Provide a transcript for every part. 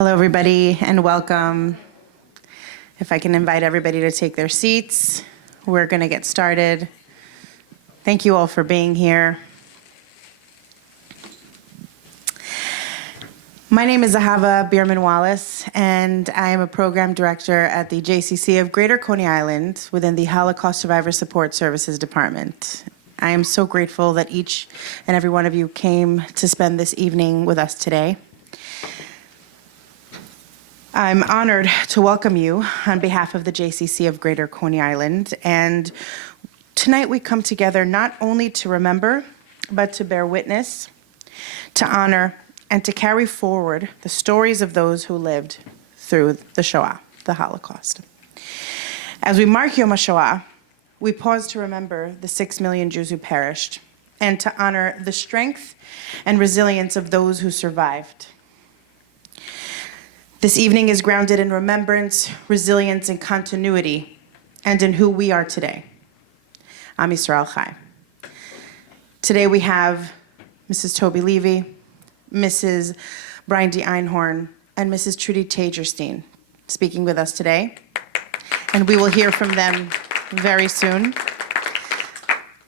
Hello, everybody, and welcome. If I can invite everybody to take their seats, we're going to get started. Thank you all for being here. My name is Zahava Bierman-Wallace, and I am a program director at the JCC of Greater Coney Island within the Holocaust Survivor Support Services Department. I am so grateful that each and every one of you came to spend this evening with us today. I'm honored to welcome you on behalf of the JCC of Greater Coney Island, and tonight we come together not only to remember, but to bear witness, to honor, and to carry forward the stories of those who lived through the Shoah, the Holocaust. As we mark Yom Hashoah, we pause to remember the 6 million Jews who perished, and to honor the strength and resilience of those who survived. This evening is grounded in remembrance, resilience, and continuity, and in who we are today. Am Yisrael Chai. Today we have Mrs. Toby Levy, Mrs. Brian D. Einhorn, and Mrs. Trudy Tagerstein speaking with us today, and we will hear from them very soon.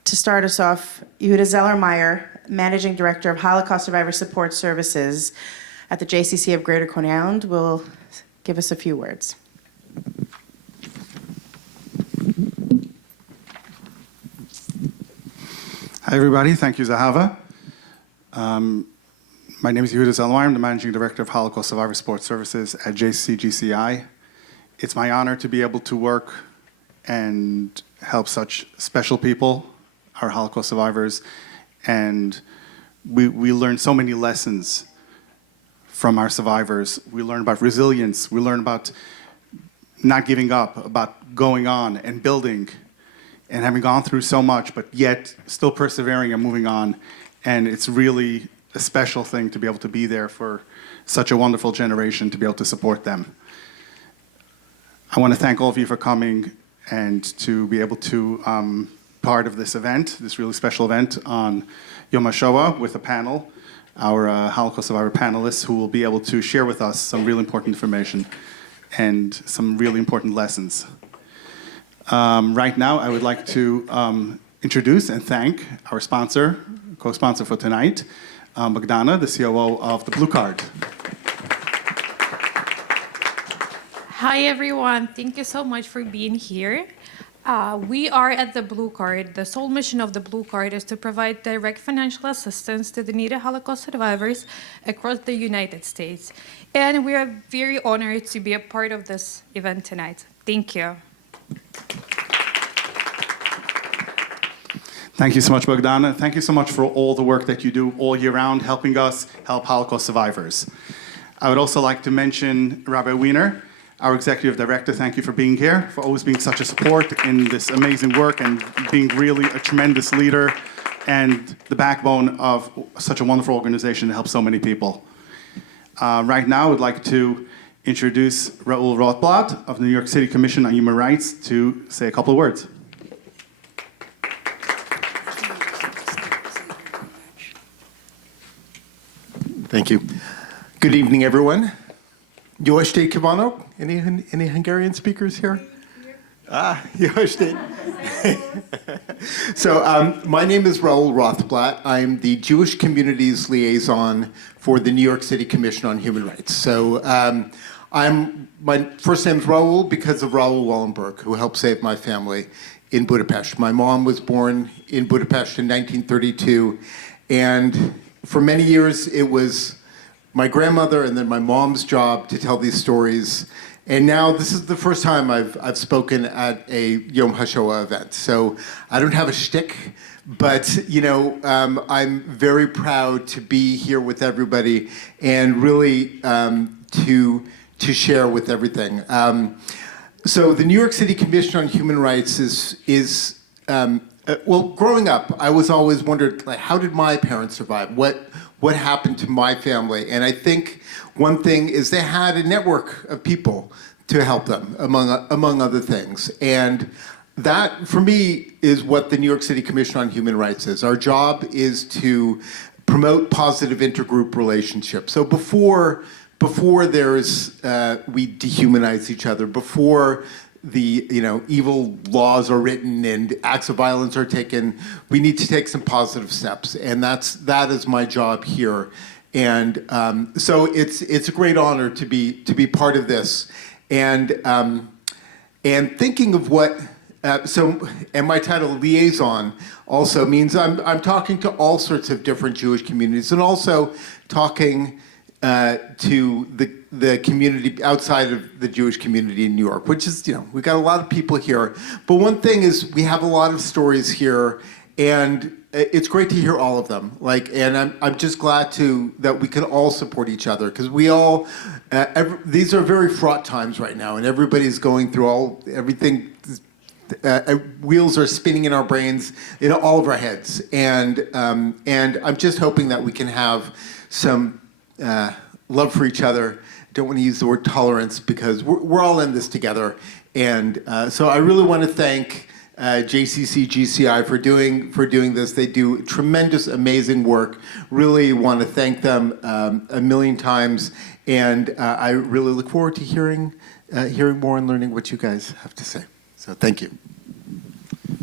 To start us off, Yehuda Zeller-Meyer, Managing Director of Holocaust Survivor Support Services at the JCC of Greater Coney Island, will give us a few words. Hi, everybody. Thank you, Zahava. My name is Yehuda Zeller-Meyer. I'm the Managing Director of Holocaust Survivor Support Services at JCCGCI. It's my honor to be able to work and help such special people, our Holocaust survivors, and we learn so many lessons from our survivors. We learn about resilience. We learn about not giving up, about going on and building and having gone through so much, but yet still persevering and moving on. And it's really a special thing to be able to be there for such a wonderful generation, to be able to support them. I want to thank all of you for coming and to be able to part of this event, this really special event on Yom Hashoah with a panel, our Holocaust survivor panelists who will be able to share with us some really important information and some really important lessons. Right now, I would like to introduce and thank our sponsor, co-sponsor for tonight, Bogdana, the COO of the Blue Card. Hi, everyone. Thank you so much for being here. We are at the Blue Card. The sole mission of the Blue Card is to provide direct financial assistance to the needy Holocaust survivors across the United States. And we are very honored to be a part of this event tonight. Thank you. Thank you so much, Bogdana. Thank you so much for all the work that you do all year round, helping us help Holocaust survivors. I would also like to mention Rabbi Wiener, our executive director. Thank you for being here, for always being such a support in this amazing work and being really a tremendous leader and the backbone of such a wonderful organization that helps so many people. Right now, I would like to introduce Raoul Rothblatt of the New York City Commission on Human Rights to say a couple of words. Thank you. Good evening, everyone. Jó estét kívánok. Any Hungarian speakers here? Jó estét. So my name is Raoul Rothblatt. I'm the Jewish Communities Liaison for the New York City Commission on Human Rights. So my first name is Raoul because of Raoul Wallenberg, who helped save my family in Budapest. My mom was born in Budapest in 1932, and for many years it was my grandmother and then my mom's job to tell these stories. And now this is the first time I've spoken at a Yom Hashoah event. So I don't have a shtick, but I'm very proud to be here with everybody and really to share with everything. So the New York City Commission on Human Rights is well, growing up, I was always wondered, like, how did my parents survive? What happened to my family? And I think one thing is they had a network of people to help them, among other things. And that, for me, is what the New York City Commission on Human Rights is. Our job is to promote positive intergroup relationships. So before before we dehumanize each other, before the evil laws are written and acts of violence are taken, we need to take some positive steps, and that is my job here. And so it's a great honor to be part of this, and thinking of what. And my title, liaison, also means I'm talking to all sorts of different Jewish communities, and also talking to the community outside of the Jewish community in New York, which is, we've got a lot of people here. But one thing is, we have a lot of stories here, and it's great to hear all of them. And I'm just glad that we can all support each other, because we all, these are very fraught times right now, and everybody's going through everything. Wheels are spinning in our brains, in all of our heads, and I'm just hoping that we can have some love for each other. Don't want to use the word tolerance, because we're all in this together, and so I really want to thank JCCGCI for doing this. They do tremendous, amazing work. Really want to thank them a million times, and I really look forward to hearing more and learning what you guys have to say. So thank you.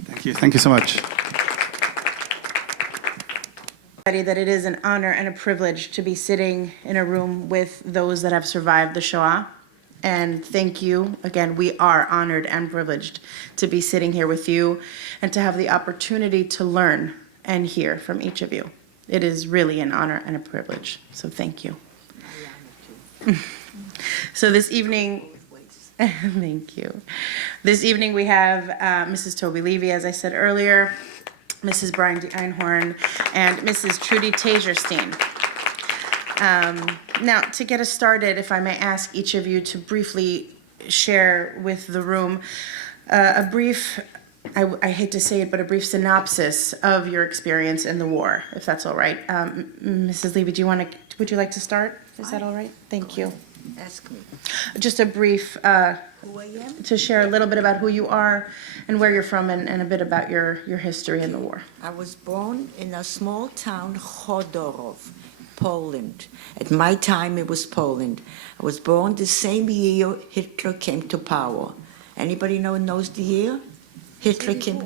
Thank you so much. That it is an honor and a privilege to be sitting in a room with those that have survived the Shoah. And thank you. Again, we are honored and privileged to be sitting here with you and to have the opportunity to learn and hear from each of you. It is really an honor and a privilege. So thank you. So this evening, thank you. This evening we have Mrs. Toby Levy, as I said earlier, Mrs. Brian D. Einhorn, and Mrs. Trudy Taserstein. Now, to get us started, if I may ask each of you to briefly share with the room a brief, I hate to say it, but a brief synopsis of your experience in the war, if that's all right. Mrs. Levy, would you like to start? Is that all right? Thank you. Ask me. Just a brief, Who I am? to share a little bit about who you are and where you're from, and a bit about your history in the war. I was born in a small town, Chodorov, Poland. At my time, it was Poland. I was born the same year Hitler came to power. Anybody knows the year? Hitler came.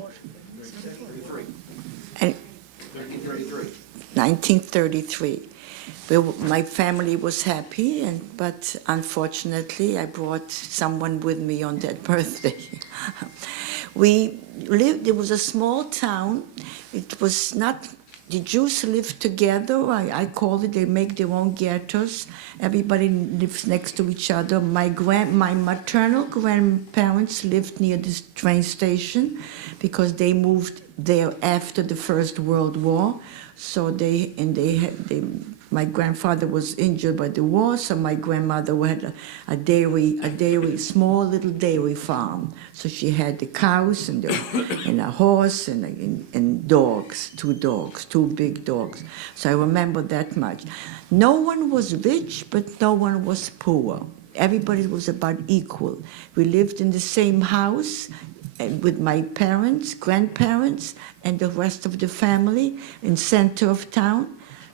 1933. My family was happy, but unfortunately, I brought someone with me on that birthday. It was a small town. It was not, the Jews lived together. I call it, they make their own ghettos. Everybody lives next to each other. My maternal grandparents lived near this train station because they moved there after the First World War. So my grandfather was injured by the war, so my grandmother had a small little dairy farm. So she had the cows and a horse and dogs, two big dogs. So I remember that much. No one was rich, but no one was poor. Everybody was about equal. We lived in the same house with my parents, grandparents, and the rest of the family in center of town.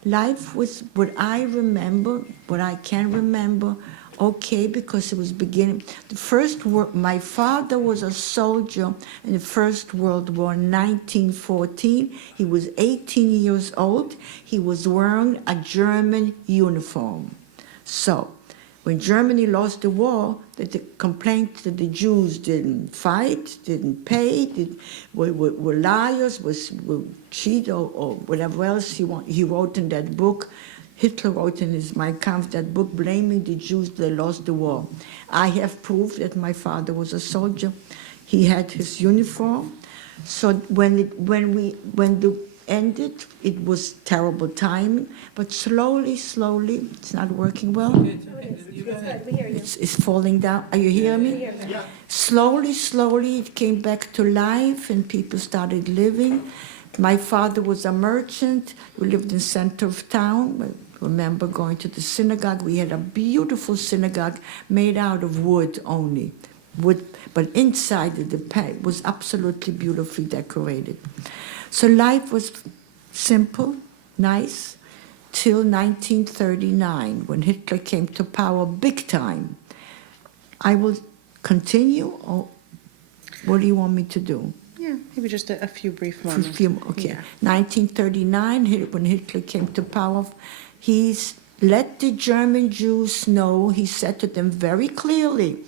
Life was what I can remember, okay, because it was beginning. My father was a soldier in the First World War, 1914. He was 18 years old. He was wearing a German uniform. So, when Germany lost the war, the complaint that the Jews didn't fight, didn't pay, were liars, were cheat or whatever else he wrote in that book. Hitler wrote in his Mein Kampf, that book, blaming the Jews they lost the war. I have proof that my father was a soldier. He had his uniform. So when the ended, it was terrible time, but slowly, it's not working well. It's falling down. Are you hearing me? Yeah. Slowly, it came back to life, and people started living. My father was a merchant. We lived in the center of town. I remember going to the synagogue. We had a beautiful synagogue made out of wood only. Wood, but inside the was absolutely beautifully decorated. So life was simple, nice, till 1939, when Hitler came to power big time. I will continue, or what do you want me to do? Yeah, maybe just a few brief For a moments. okay. Yeah. 1939, when Hitler came to power, he's let the German Jews know, he said to them very clearly,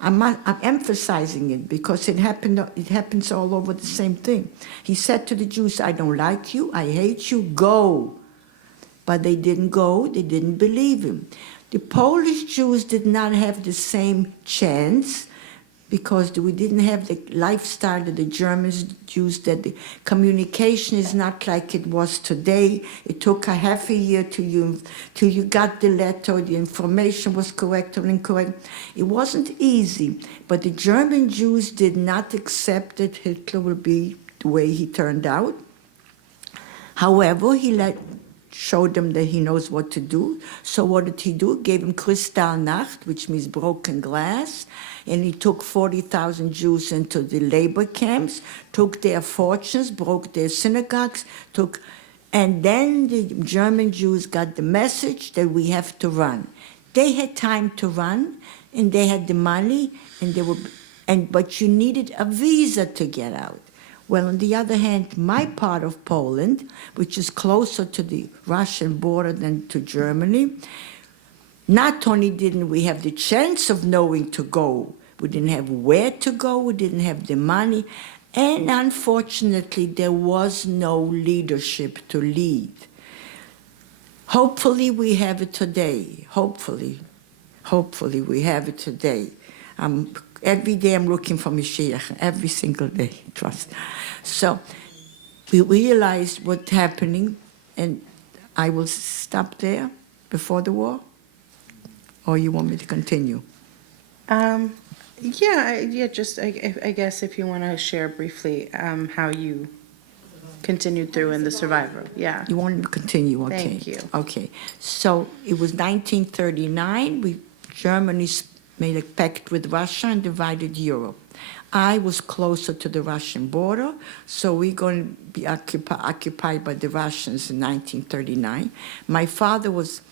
I'm emphasizing it because it happens all over the same thing. He said to the Jews, I don't like you, I hate you, go. But they didn't go, they didn't believe him. The Polish Jews did not have the same chance because we didn't have the lifestyle that the Germans used, that the communication is not like it was today. It took a half a year till you got the letter, the information was correct or incorrect. It wasn't easy, but the German Jews did not accept that Hitler would be the way he turned out. However, he showed them that he knows what to do. So what did he do? Gave him Kristallnacht, which means broken glass, and he took 40,000 Jews into the labor camps, took their fortunes, broke their synagogues, and then the German Jews got the message that we have to run. They had time to run, and they had the money, but you needed a visa to get out. Well, on the other hand, my part of Poland, which is closer to the Russian border than to Germany, not only didn't we have the chance of knowing to go, we didn't have where to go, we didn't have the money, and unfortunately, there was no leadership to lead. Hopefully, we have it today. Hopefully we have it today. Every day I'm looking for Mashiach, every single day, trust. So we realized what's happening, and I will stop there before the war, or you want me to continue? Just I guess if you want to share briefly how you continued through in the survivor. Yeah. You want me to continue? Okay. Thank you. Okay. So it was 1939. Germany made a pact with Russia and divided Europe. I was closer to the Russian border, so we're going to be occupied by the Russians in 1939. My father was,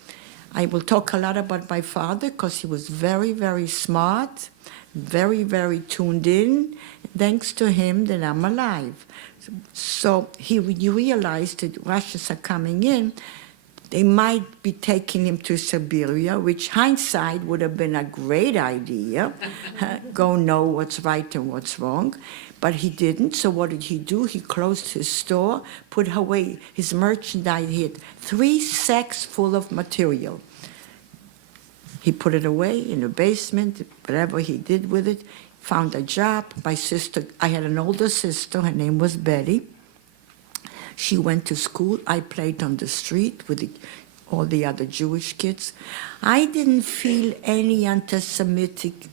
I will talk a lot about my father because he was very, very smart, very, very tuned in. Thanks to him that I'm alive. So when you realized that Russians are coming in, they might be taking him to Siberia, which hindsight would have been a great idea. Go know what's right and what's wrong. But he didn't, so what did he do? He closed his store, put away his merchandise. He had 3 sacks full of material. He put it away in the basement, whatever he did with it, found a job. My sister, I had an older sister, her name was Betty. She went to school. I played on the street with all the other Jewish kids. I didn't feel any anti-Semitic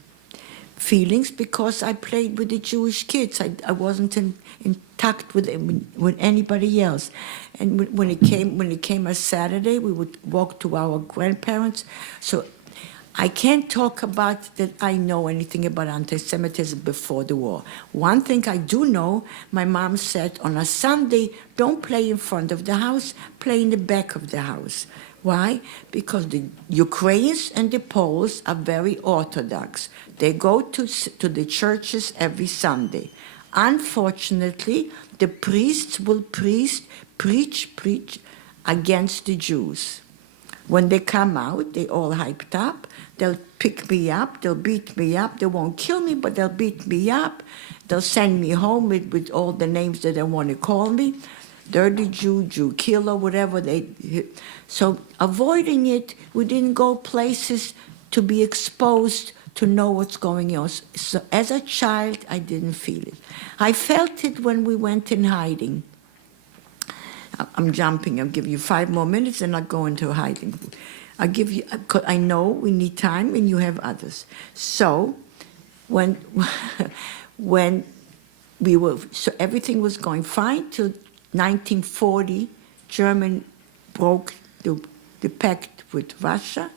feelings because I played with the Jewish kids. I wasn't in touch with anybody else. And when it came a Saturday, we would walk to our grandparents. So I can't talk about that I know anything about anti-Semitism before the war. One thing I do know, my mom said on a Sunday, don't play in front of the house, play in the back of the house. Why? Because the Ukrainians and the Poles are very Orthodox. They go to the churches every Sunday. Unfortunately, the priests will preach against the Jews. When they come out, they all hyped up. They'll pick me up, they'll beat me up. They won't kill me, but they'll beat me up. They'll send me home with all the names that they want to call me. Dirty Jew, Jew killer, whatever they... So avoiding it, we didn't go places to be exposed to know what's going on. So as a child, I didn't feel it. I felt it when we went in hiding. I'm jumping. I'll give you 5 more minutes and I'll go into hiding. I'll give you, I know we need time and you have others. So when so everything was going fine till 1940, Germany broke the pact with Russia,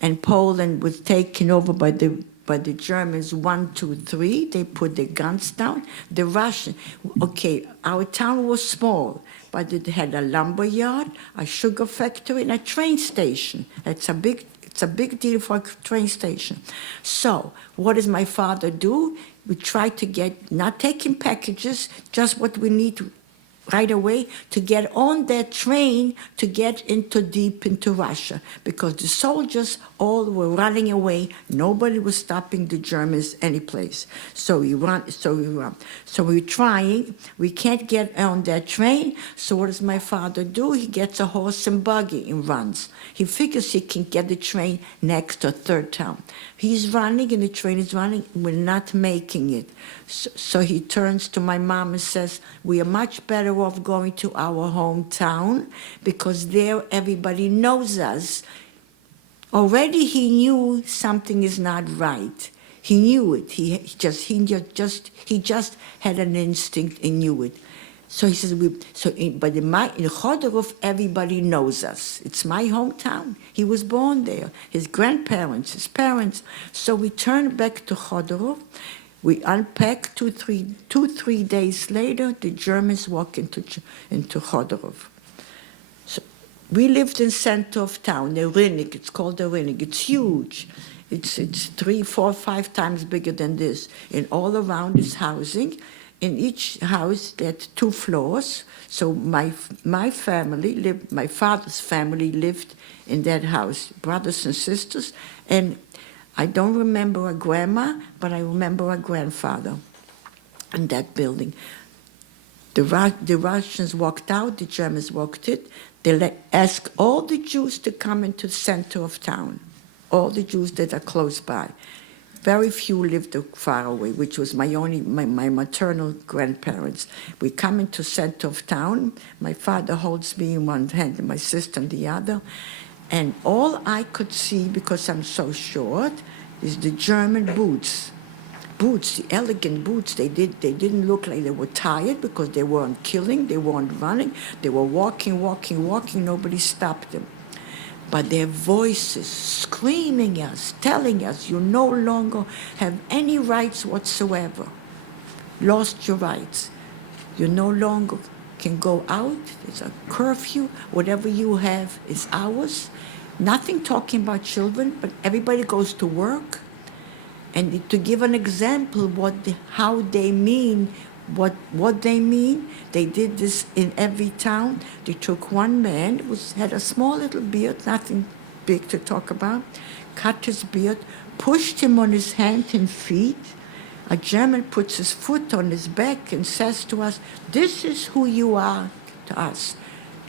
and Poland was taken over by the Germans 1, 2, 3. They put their guns down. The Russian, okay, our town was small. but it had a lumber yard, a sugar factory, and a train station. It's a big deal for a train station. So what does my father do? We try to get, not taking packages, just what we need right away to get on that train to get deep into Russia, because the soldiers all were running away. Nobody was stopping the Germans any place. So we run. So we're trying. We can't get on that train. So what does my father do? He gets a horse and buggy and runs. He figures he can get the train next to third town. He's running and the train is running. We're not making it. So he turns to my mom and says, we are much better off going to our hometown, because there everybody knows us. Already he knew something is not right. He knew it. He just had an instinct and knew it. So he says, but in Chodorov, everybody knows us. It's my hometown. He was born there. His grandparents, his parents. So we turned back to Chodorov. We unpacked 2-3 days later. The Germans walk into Chodorov. So we lived in center of town, the Rinnig. It's called the Rinnig. It's huge. It's 3, 4, 5 times bigger than this. And all around is housing. In each house, there had 2 floors. So my family lived, my father's family lived in that house, brothers and sisters. And I don't remember a grandma, but I remember a grandfather in that building. The Russians walked out, the Germans walked in. They asked all the Jews to come into the center of town, all the Jews that are close by. Very few lived far away, which was my maternal grandparents. We come into center of town. My father holds me in one hand and my sister in the other. And all I could see, because I'm so short, is the German boots. Boots, the elegant boots. They didn't look like they were tired, because they weren't killing, they weren't running. They were walking. Nobody stopped them. But their voices screaming us, telling us, you no longer have any rights whatsoever. Lost your rights. You no longer can go out. There's a curfew. Whatever you have is ours. Nothing talking about children, but everybody goes to work. And to give an example how they mean, what they mean, they did this in every town. They took one man who had a small little beard, nothing big to talk about, cut his beard, pushed him on his hands and feet. A German puts his foot on his back and says to us, this is who you are to us.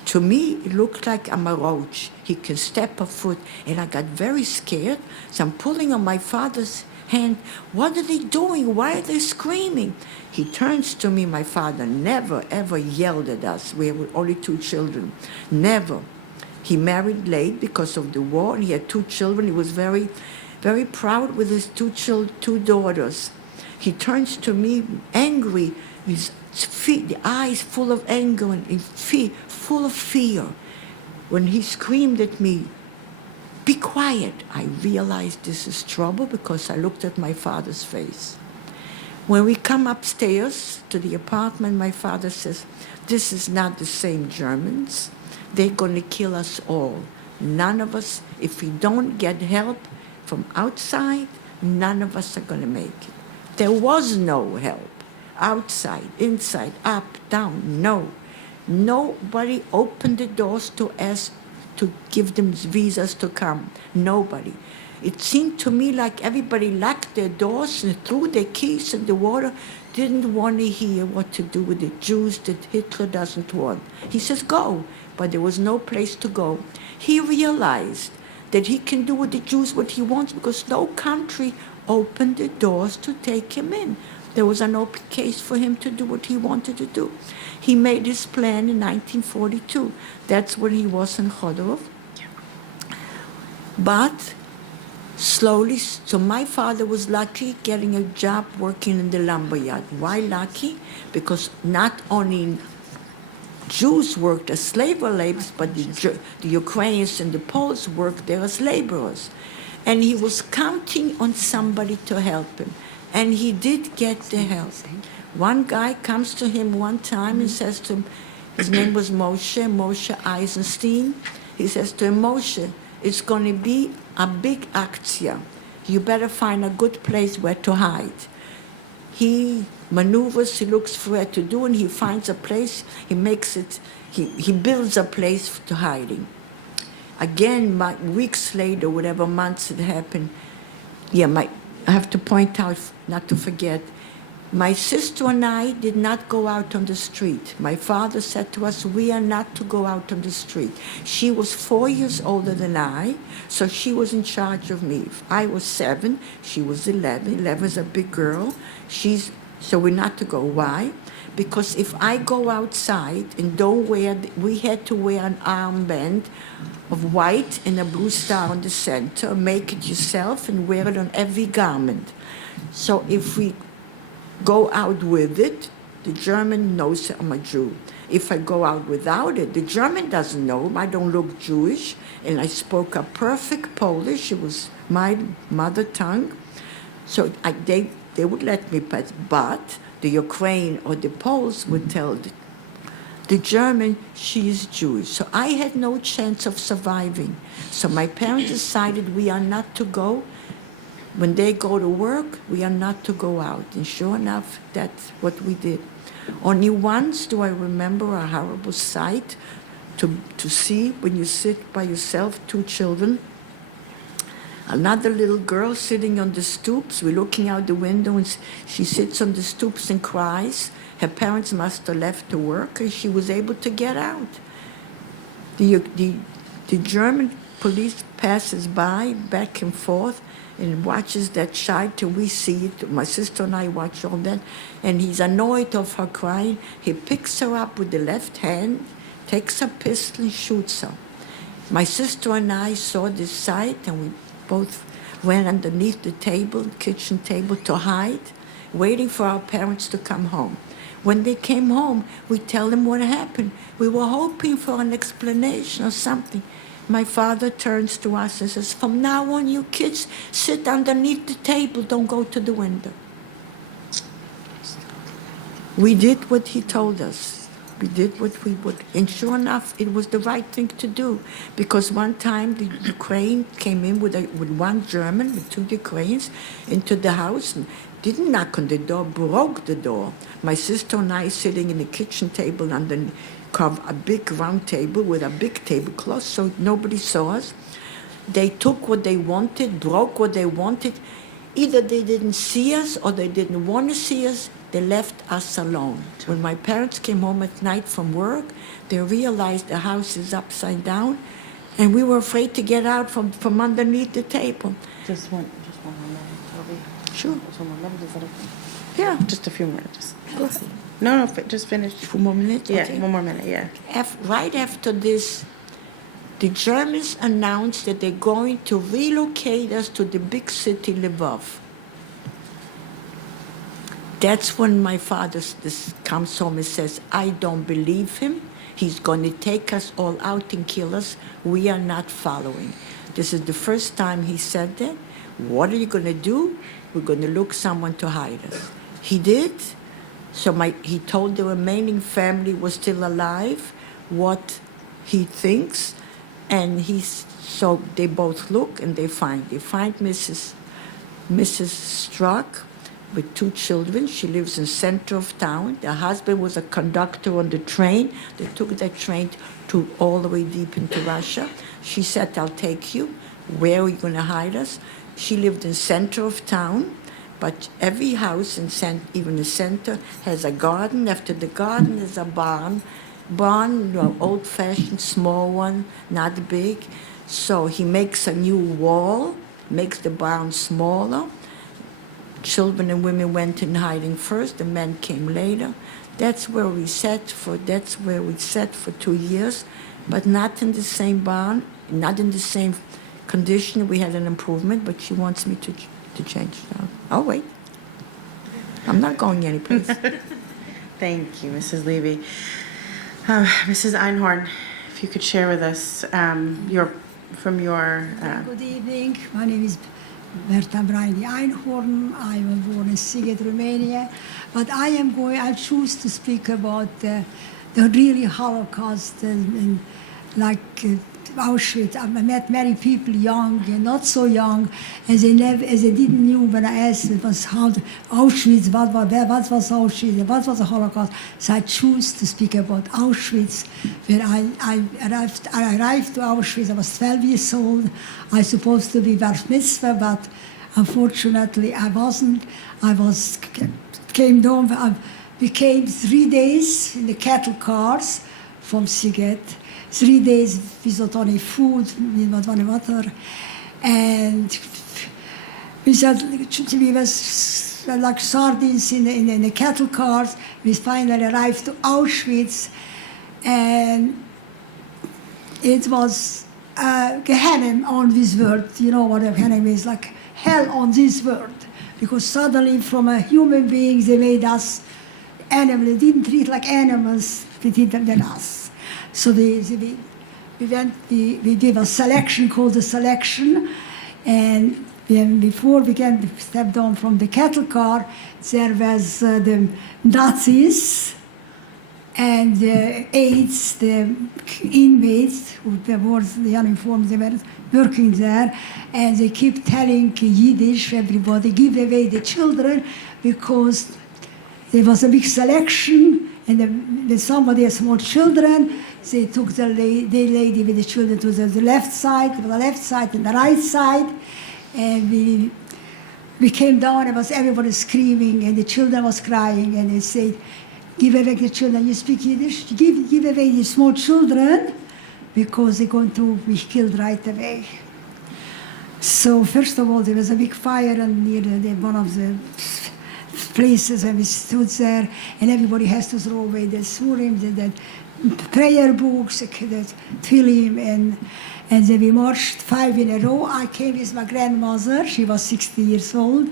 To me, it looked like I'm a roach. He can step a foot. And I got very scared. So I'm pulling on my father's hand. What are they doing? Why are they screaming? He turns to me. My father never, ever yelled at us. We were only 2 children. Never. He married late because of the war, and he had 2 children. He was very, very proud with his 2 daughters. He turns to me angry, his feet, the eyes full of anger and feet full of fear. When he screamed at me, be quiet, I realized this is trouble, because I looked at my father's face. When we come upstairs to the apartment, my father says, this is not the same Germans. They're going to kill us all. None of us, if we don't get help from outside, none of us are going to make it. There was no help. Outside, inside, up, down, no. Nobody opened the doors to ask to give them visas to come. Nobody. It seemed to me like everybody locked their doors and threw their keys in the water, didn't want to hear what to do with the Jews that Hitler doesn't want. He says, go. But there was no place to go. He realized that he can do with the Jews what he wants, because no country opened the doors to take him in. There was an open case for him to do what he wanted to do. He made his plan in 1942. That's when he was in Chodorov. But slowly, so my father was lucky getting a job working in the lumberyard. Why lucky? Because not only Jews worked as slave laborers, but the Ukrainians and the Poles worked there as laborers. And he was counting on somebody to help him. And he did get the help. One guy comes to him one time and says to him, His name was Moshe Eisenstein. He says to him, Moshe, it's going to be a big aktia. You better find a good place where to hide. He maneuvers, he looks for where to do, and he finds a place, he makes it, he builds a place to hiding. Again, weeks later, whatever months it happened, I have to point out, not to forget, my sister and I did not go out on the street. My father said to us, we are not to go out on the street. She was 4 years older than I, so she was in charge of me. I was 7, she was 11. 11 is a big girl. So we're not to go. Why? Because if I go outside and don't wear, we had to wear an armband of white and a blue star on the center, make it yourself and wear it on every garment. So if we go out with it, the German knows I'm a Jew. If I go out without it, the German doesn't know. I don't look Jewish, and I spoke a perfect Polish. It was my mother tongue. So they would let me pass, but the Ukraine or the Poles would tell the German she is Jewish. So I had no chance of surviving. So my parents decided we are not to go. When they go to work, we are not to go out. And sure enough, that's what we did. Only once do I remember a horrible sight to see when you sit by yourself, 2 children. Another little girl sitting on the stoops. We're looking out the window, and she sits on the stoops and cries. Her parents must have left to work, and she was able to get out. The German police passes by back and forth and watches that child till we see it. My sister and I watch all that, and he's annoyed of her crying. He picks her up with the left hand, takes a pistol and shoots her. My sister and I saw this sight, and we both went underneath the table, kitchen table, to hide, waiting for our parents to come home. When they came home, we tell them what happened. We were hoping for an explanation or something. My father turns to us and says, from now on, you kids sit underneath the table, don't go to the window. We did what he told us. We did what we would. And sure enough, it was the right thing to do. Because one time, the Ukraine came in with one German, with 2 Ukrainians, into the house and didn't knock on the door, broke the door. My sister and I sitting in the kitchen table underneath a big round table with a big tablecloth, so nobody saw us. They took what they wanted, broke what they wanted. Either they didn't see us or they didn't want to see us. They left us alone. When my parents came home at night from work, they realized the house is upside down, and we were afraid to get out from underneath the table. Just one more minute. Sure. Just one more minute, is that okay? Yeah. Just a few minutes. Go ahead. No, just finish. 2 more minutes? Yeah, Okay. 1 more minute, yeah. Right after this, the Germans announced that they're going to relocate us to the big city, Lvov. That's when my father comes home and says, I don't believe him. He's going to take us all out and kill us. We are not following. This is the first time he said that. What are you going to do? We're going to look someone to hide us. He did. So he told the remaining family was still alive what he thinks. And so they both look and they find Mrs. Struck with 2 children. She lives in center of town. The husband was a conductor on the train. They took that train to all the way deep into Russia. She said, I'll take you. Where are you going to hide us? She lived in center of town, but every house, even the center, has a garden. After the garden is a barn. Barn, old-fashioned, small one, not big. So he makes a new wall, makes the barn smaller. Children and women went in hiding first, the men came later. That's where we sat for 2 years, but not in the same barn, not in the same condition. We had an improvement, but she wants me to change now. I'll wait. I'm not going anyplace. Thank you, Mrs. Levy. Mrs. Einhorn, if you could share with us Good evening. My name is Berta Braini Einhorn. I was born in Sighet, Romania. But I choose to speak about the really Holocaust and like Auschwitz. I met many people young and not so young, as they didn't know when I asked it was how Auschwitz, what was Auschwitz, what was the Holocaust. So I chose to speak about Auschwitz. When I arrived to Auschwitz, I was 12 years old. I was supposed to be bar mitzvah, but unfortunately I wasn't. Came down. We came 3 days in the cattle cars from Siget. 3 days without any food, without any water. And we was like sardines in the cattle cars. We finally arrived to Auschwitz. And it was Gehenna on this world. You know what a Gehenna is, like hell on this world. Because suddenly from a human being, they made us animals. They didn't treat like animals, they did them than us. So we gave a selection called the selection, and then before we can step down from the cattle car, there was the Nazis and the aides, the inmates, who were the uniformed, they were working there, and they keep telling Yiddish, everybody, give away the children, because there was a big selection, and when somebody had small children, they took the lady with the children to the left side and the right side, and we came down, and was everybody screaming, and the children was crying, and they said, give away the children, you speak Yiddish, give away the small children, because they're going to be killed right away. So first of all, there was a big fire near one of the places, and we stood there, and everybody has to throw away the surim, the prayer books, the tefillin, and then we marched 5 in a row. I came with my grandmother, she was 60 years old,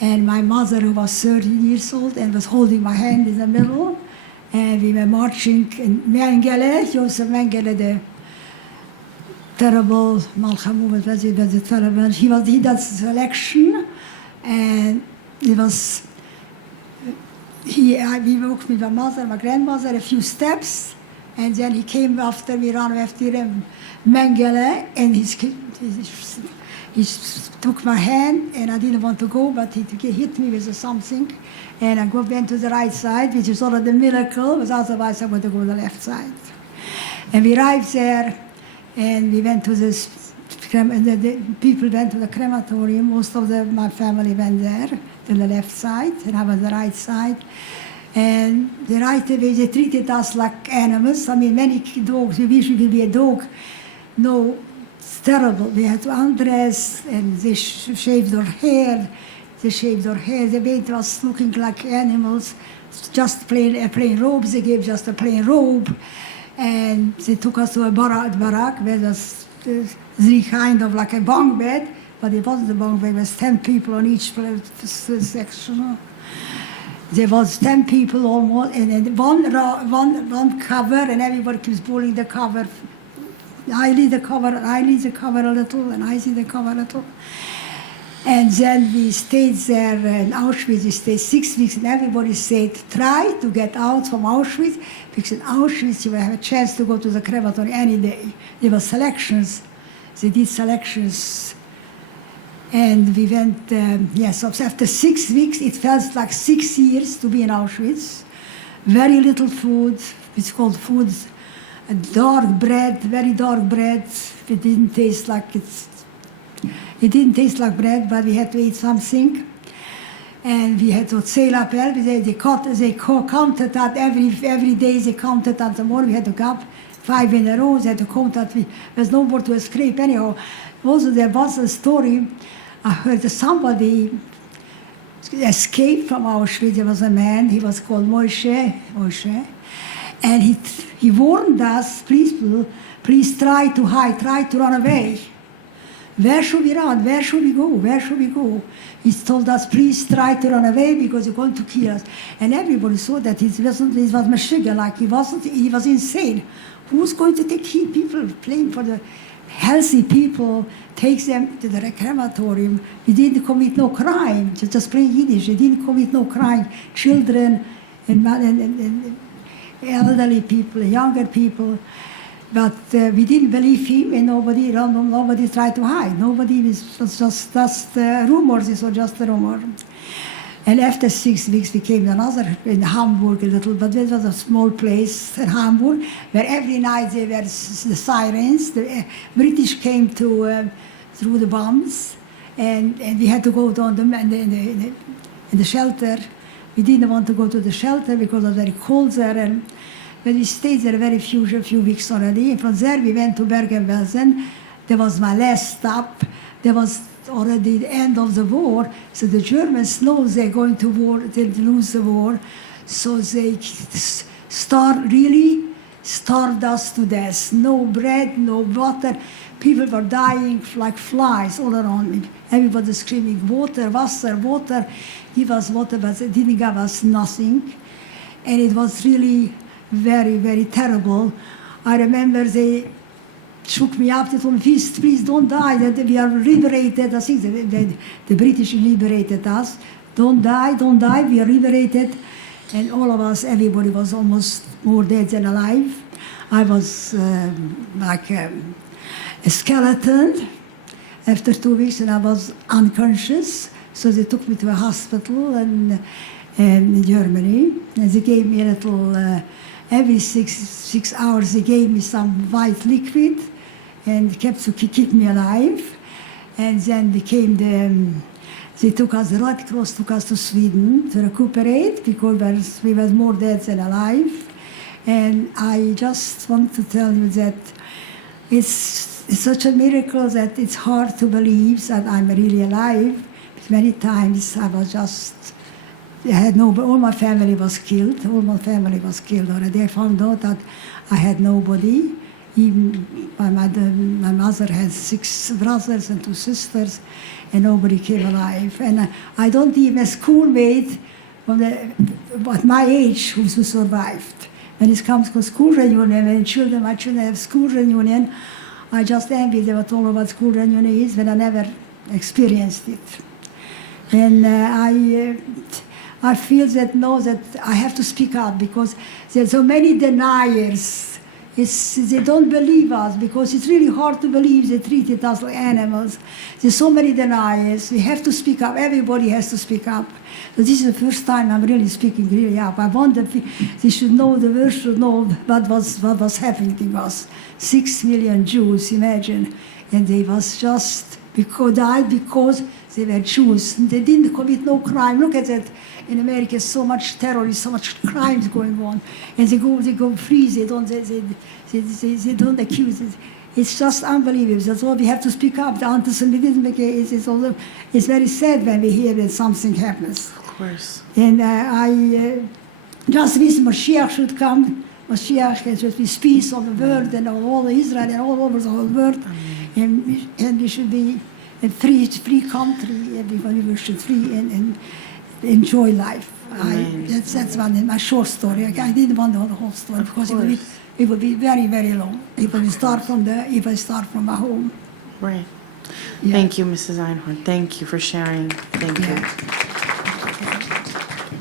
and my mother, who was 30 years old, and was holding my hand in the middle, and we were marching in Mengele, Joseph Mengele, the terrible Malchamu, was terrible. He did that selection, and it was, we walked with my mother, my grandmother, a few steps, and then he came after, we ran after him, Mengele, and he took my hand, and I didn't want to go, but he hit me with something, and I went to the right side, which is already a miracle, because otherwise I would have gone to the left side. And we arrived there, and we went to the people went to the crematorium. Most of my family went there, to the left side, and I was the right side. And the right away, they treated us like animals. I mean, many dogs, we wish we could be a dog. No, it's terrible. We had to undress, and they shaved their hair. They made us looking like animals, just plain robes. They gave just a plain robe. And they took us to a barak, where there was 3 kind of like a bunk bed, but it wasn't a bunk bed, it was 10 people on each section. There was 10 people almost, and then one cover, and everybody keeps pulling the cover. I leave the cover a little, and I see the cover a little. And then we stayed there in Auschwitz. We stayed 6 weeks, and everybody said, try to get out from Auschwitz, because in Auschwitz you will have a chance to go to the crematory any day. There were selections. They did selections. And we went, so after 6 weeks, it felt like 6 years to be in Auschwitz. Very little food. It's called food, dark bread, very dark bread. It didn't taste like bread, but we had to eat something. And we had to sail up there. They counted that every day. They counted that the morning. We had to go up 5 in a row. They had to count that. There's no more to escape anyhow. Also, there was a story. I heard that somebody escaped from Auschwitz. There was a man. He was called Moshe. And he warned us, please try to hide, try to run away. Where should we run? Where should we go? Where should we go? He told us, please try to run away because you're going to kill us. And everybody saw that he was Meshuggah, like he was insane. Who's going to take people playing for the healthy people, takes them to the crematorium? He didn't commit no crime, just playing Yiddish. He didn't commit no crime. Children and elderly people, younger people. But we didn't believe him, and nobody tried to hide. Nobody was just rumors. It was just a rumor. And after 6 weeks, we came to another in Hamburg a little, but this was a small place in Hamburg where every night there were the sirens. The British came to through the bombs, and we had to go down in the shelter. We didn't want to go to the shelter because it was very cold there. But we stayed there a few weeks already. And from there we went to Bergen-Belsen. That was my last stop. There was already the end of the war. So the Germans know they're going to war, they lose the war. So they starved us to death. No bread, no water. People were dying like flies all around me. Everybody screaming, water, water. Give us water, but they didn't give us nothing. And it was really very, very terrible. I remember they shook me up. They told me, please don't die. That we are liberated. I think the British liberated us. Don't die. We are liberated. And all of us, everybody was almost more dead than alive. I was like a skeleton. After 2 weeks, and I was unconscious. So they took me to a hospital in Germany. And they gave me a little, every six hours, they gave me some white liquid and kept to keep me alive. And then they took us, the Red Cross took us to Sweden to recuperate because we were more dead than alive. And I just want to tell you that it's such a miracle that it's hard to believe that I'm really alive. But many times I was all my family was killed. All my family was killed already. I found out that I had nobody. Even my mother had 6 brothers and 2 sisters, and nobody came alive. And I don't even a schoolmate at my age who survived. When it comes to school reunion, when my children have school reunion, I just envy them what all about school reunion is when I never experienced it. And I feel that I have to speak out because there's so many deniers. They don't believe us because it's really hard to believe they treated us like animals. There's so many deniers. We have to speak up. Everybody has to speak up. So this is the first time I'm really speaking really up. I want that they should know, the world should know what was happening to us. 6 million Jews, imagine. And they was just died because they were Jews. They didn't commit no crime. Look at that. In America, so much terrorism, so much crimes going on, and they go free. They don't accuse it. It's just unbelievable. That's why we have to speak up. The anti-Semitism is very sad when we hear that something happens. Of course. And I just wish Mashiach should come. Mashiach should be peace on the world and all Israel and all over the whole world, and we should be a free country. Everybody should free and enjoy life. That's my short story. I didn't want the whole story because it would be very, very long. If I start from my home. Right. Yeah. Thank you, Mrs. Einhorn. Thank you for sharing. Thank you.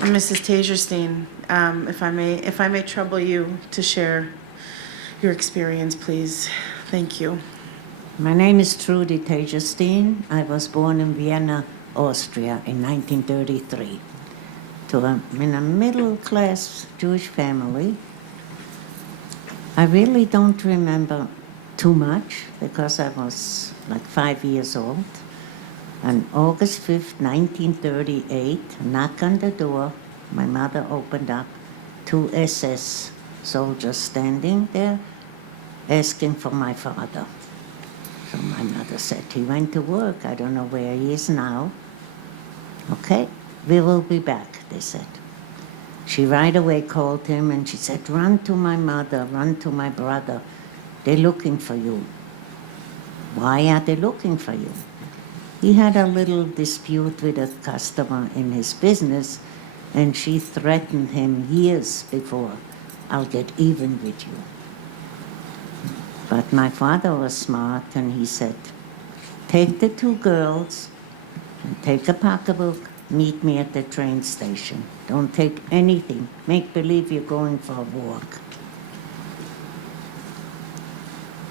And Mrs. Tajerstein, if I may trouble you to share your experience, please. Thank you. My name is Trudy Tajerstein. I was born in Vienna, Austria in 1933 in a middle-class Jewish family. I really don't remember too much because I was like 5 years old. On August 5th, 1938, a knock on the door, my mother opened up, 2 SS soldiers standing there asking for my father. So my mother said, he went to work. I don't know where he is now. Okay, we will be back, they said. She right away called him and she said, run to my mother, run to my brother. They're looking for you. Why are they looking for you? He had a little dispute with a customer in his business, and she threatened him years before, I'll get even with you. But my father was smart, and he said, take the 2 girls, and take a pocketbook, meet me at the train station. Don't take anything. Make believe you're going for a walk.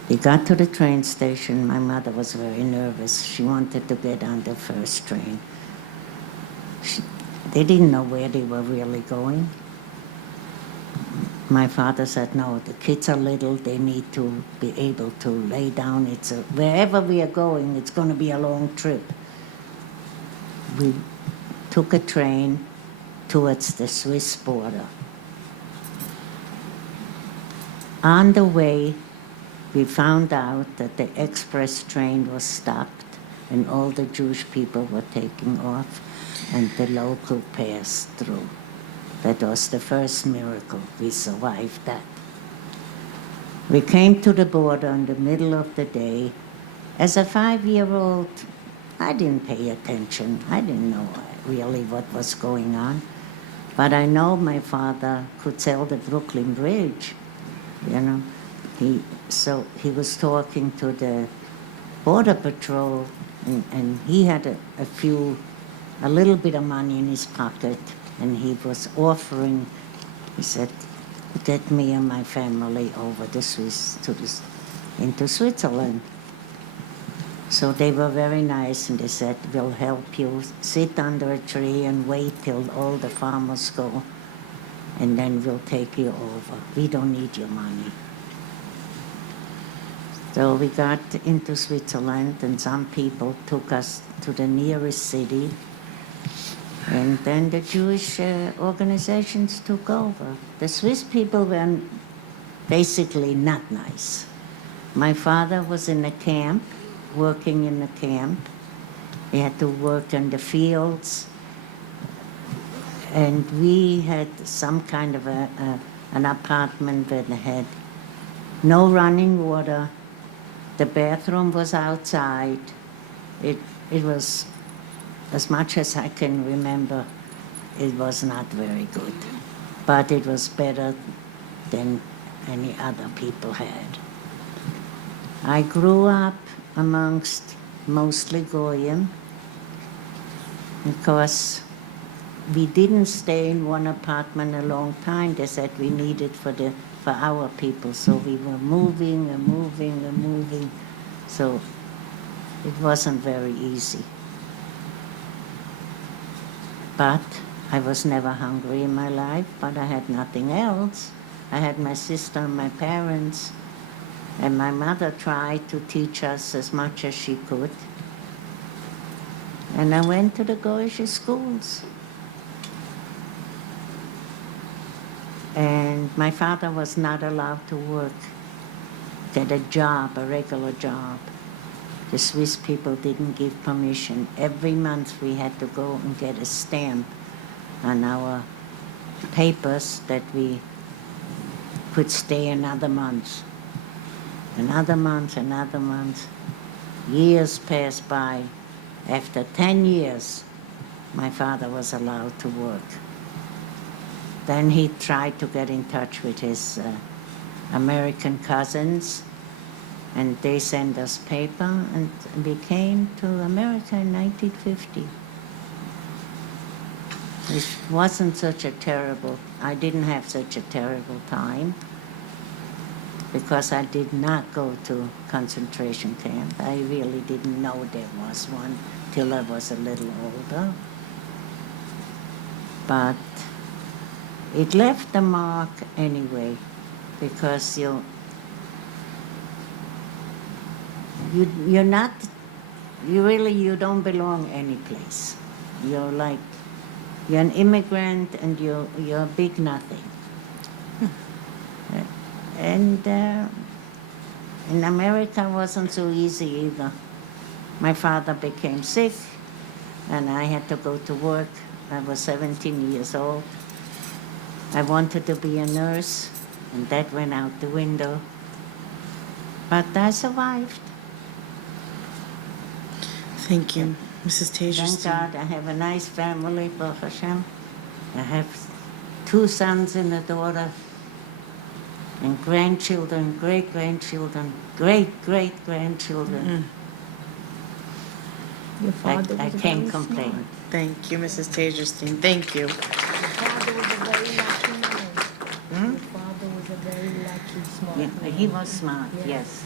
We got to the train station. My mother was very nervous. She wanted to get on the first train. They didn't know where they were really going. My father said, no, the kids are little. They need to be able to lay down. Wherever we are going, it's going to be a long trip. We took a train towards the Swiss border. On the way, we found out that the express train was stopped and all the Jewish people were taking off and the local passed through. That was the first miracle. We survived that. We came to the border in the middle of the day. As a 5-year-old, I didn't pay attention. I didn't know really what was going on. But I know my father could sail the Brooklyn Bridge, you know. So he was talking to the Border Patrol, and he had a little bit of money in his pocket, and he was offering, he said, get me and my family over into Switzerland. So they were very nice, and they said, we'll help you sit under a tree and wait till all the farmers go, and then we'll take you over. We don't need your money. So we got into Switzerland, and some people took us to the nearest city, and then the Jewish organizations took over. The Swiss people were basically not nice. My father was in a camp, working in the camp. He had to work in the fields, and we had some kind of an apartment that had no running water. The bathroom was outside. It was, as much as I can remember, it was not very good. But it was better than any other people had. I grew up amongst mostly Goyim because we didn't stay in one apartment a long time. They said we needed for our people, so we were moving and moving and moving. So it wasn't very easy. But I was never hungry in my life, but I had nothing else. I had my sister and my parents, and my mother tried to teach us as much as she could. And I went to the Goyish schools. And my father was not allowed to work, get a job, a regular job. The Swiss people didn't give permission. Every month we had to go and get a stamp on our papers that we could stay another month. Another month, another month. Years passed by. After 10 years, my father was allowed to work. Then he tried to get in touch with his American cousins, and they sent us paper, and we came to America in 1950. It wasn't such a terrible, I didn't have such a terrible time because I did not go to concentration camp. I really didn't know there was one till I was a little older. But it left a mark anyway, because you don't belong any place. You're an immigrant and you're a big nothing. And in America it wasn't so easy either. My father became sick and I had to go to work. I was 17 years old. I wanted to be a nurse, and that went out the window. But I survived. Thank you, Mrs. Thank Tejas. God I have a nice family, Baruch Hashem. I have 2 sons and a daughter, and grandchildren, great-grandchildren, great-great-grandchildren. Your father I was can't very complain. smart. Thank you, Mrs. Tagerstein. Thank you. Your father was a very lucky man. Your father was a very lucky, smart Yeah, man. he was smart, yes.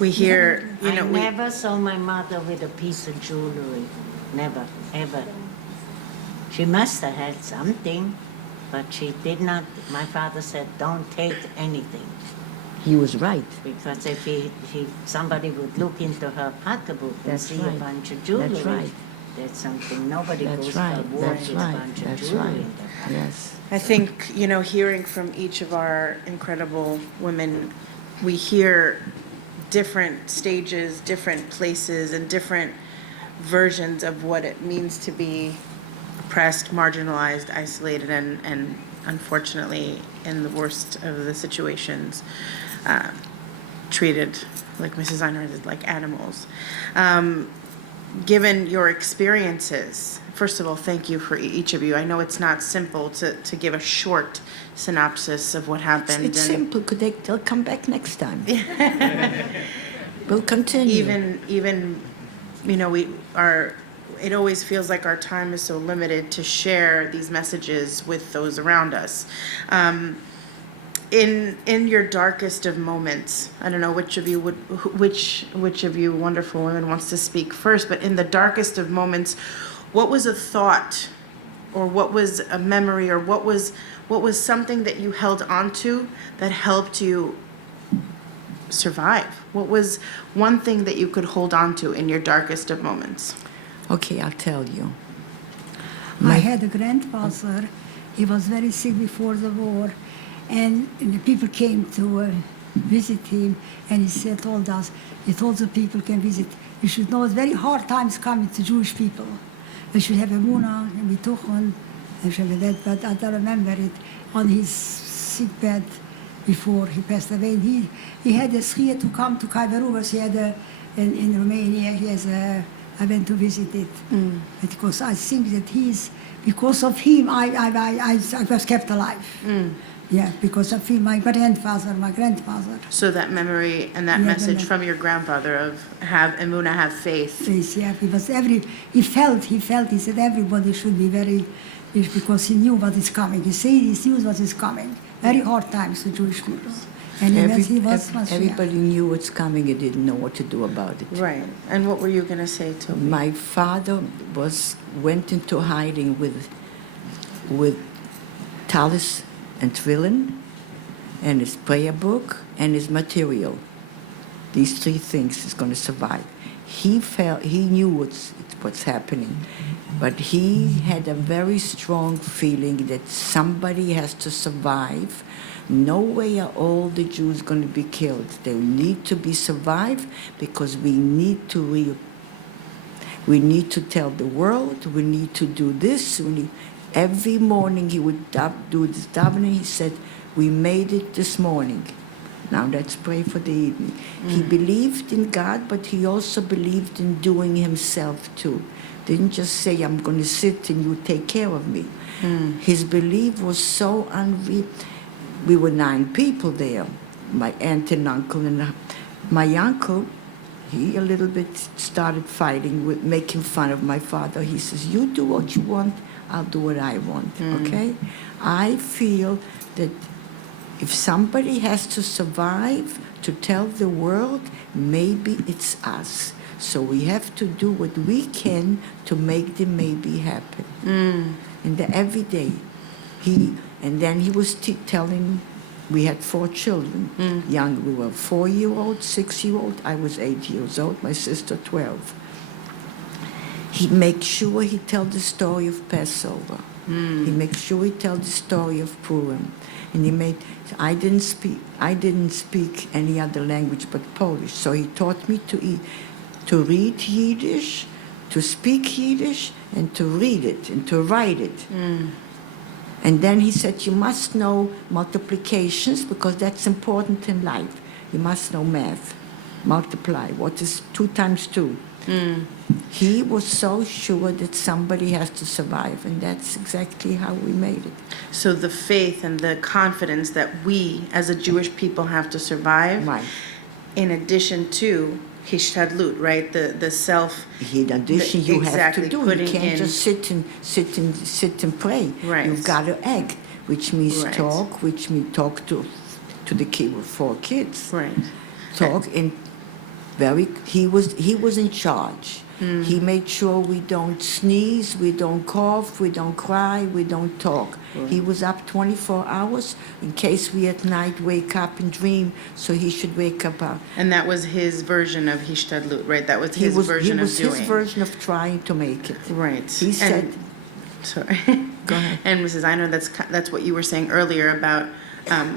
We hear, I never saw my mother with a piece of jewelry. Never, ever. She must have had something, but she did not. My father said, don't take anything. He was right. Because if somebody would look into her pocketbook and That's see right. a bunch of jewelry, That's right. that's something nobody That's goes right. for a walk That's with a right. bunch of That's jewelry right. in their pocket. Yes. I think, hearing from each of our incredible women, we hear different stages, different places, and different versions of what it means to be oppressed, marginalized, isolated, and unfortunately, in the worst of the situations, treated, like Mrs. Einhorn did, like animals. Given your experiences, first of all, thank you for each of you. I know it's not simple to give a short synopsis of what happened. It's and simple. They'll come back next time. We'll continue. Even it always feels like our time is so limited to share these messages with those around us. In your darkest of moments, I don't know which of you wonderful women wants to speak first, but in the darkest of moments, what was a thought, or what was a memory, or what was something that you held onto that helped you survive? What was one thing that you could hold on to in your darkest of moments? Okay, I'll tell you. I had a grandfather. He was very sick before the war, and the people came to visit him, and he told us, the people can visit. You should know it's very hard times coming to Jewish people. You should have emunah and bituchon, and that. But I don't remember it on his sick bed before he passed away. He had a skier to come to Kaiveruvas. He had in Romania. He has I went to visit it because I think that because of him, I was kept alive. Yeah, because of him, my grandfather. So that memory and that Yeah, message the- from your grandfather of have emunah, have faith. Please, yeah, because he said everybody should be very, because he knew what is coming. He knew what is coming. Very hard times for Jewish people. And he was Everybody knew what's coming and didn't know what to do about it. Right. And what were you going to say, Toby? My father went into hiding with talis and tefillin and his prayer book and his material. These three things is going to survive. He knew what's happening, but he had a very strong feeling that somebody has to survive. No way are all the Jews going to be killed. They need to be survived because we need to tell the world. We need to do this. Every morning he would do this davening. He said, "We made it this morning. Now let's pray for the evening." He believed in God, but he also believed in doing himself too. Didn't just say, "I'm going to sit and you take care of me." His belief was so unreal. We were 9 people there, my aunt and uncle. And my uncle, he a little bit started fighting, making fun of my father. He says, "You do what you want, I'll do what I want," okay? I feel that if somebody has to survive to tell the world, maybe it's us. So we have to do what we can to make the maybe happen. And every day, and then he was telling, we had 4 children, young. We were 4-year-old, 6-year-old. I was 8 years old, my sister 12. He'd make sure he tell the story of Passover. He make sure he tell the story of Purim. And I didn't speak any other language but Polish. So he taught me to read Yiddish, to speak Yiddish, and to read it, and to write it. And then he said, you must know multiplications because that's important in life. You must know math. Multiply. What is 2 times 2? He was so sure that somebody has to survive, and that's exactly how we made it. So the faith and the confidence that we, as a Jewish people, have to survive, Right. in addition to hishtadlut, right? The self. In addition, you have exactly, to do. You putting can't in- just sit and pray. Right. You've got to act, which means Right. talk, which means talk to the kid with 4 kids. Right. Talk and he was in charge. He made sure we don't sneeze, we don't cough, we don't cry, we don't talk. He was up 24 hours in case we at night wake up and dream, so he should wake up. And that was his version of hishtadlut, right? That was He his was version of doing. his version of trying to make it. Right. He said, Sorry. Go ahead. And Mrs. Einer, that's what you were saying earlier about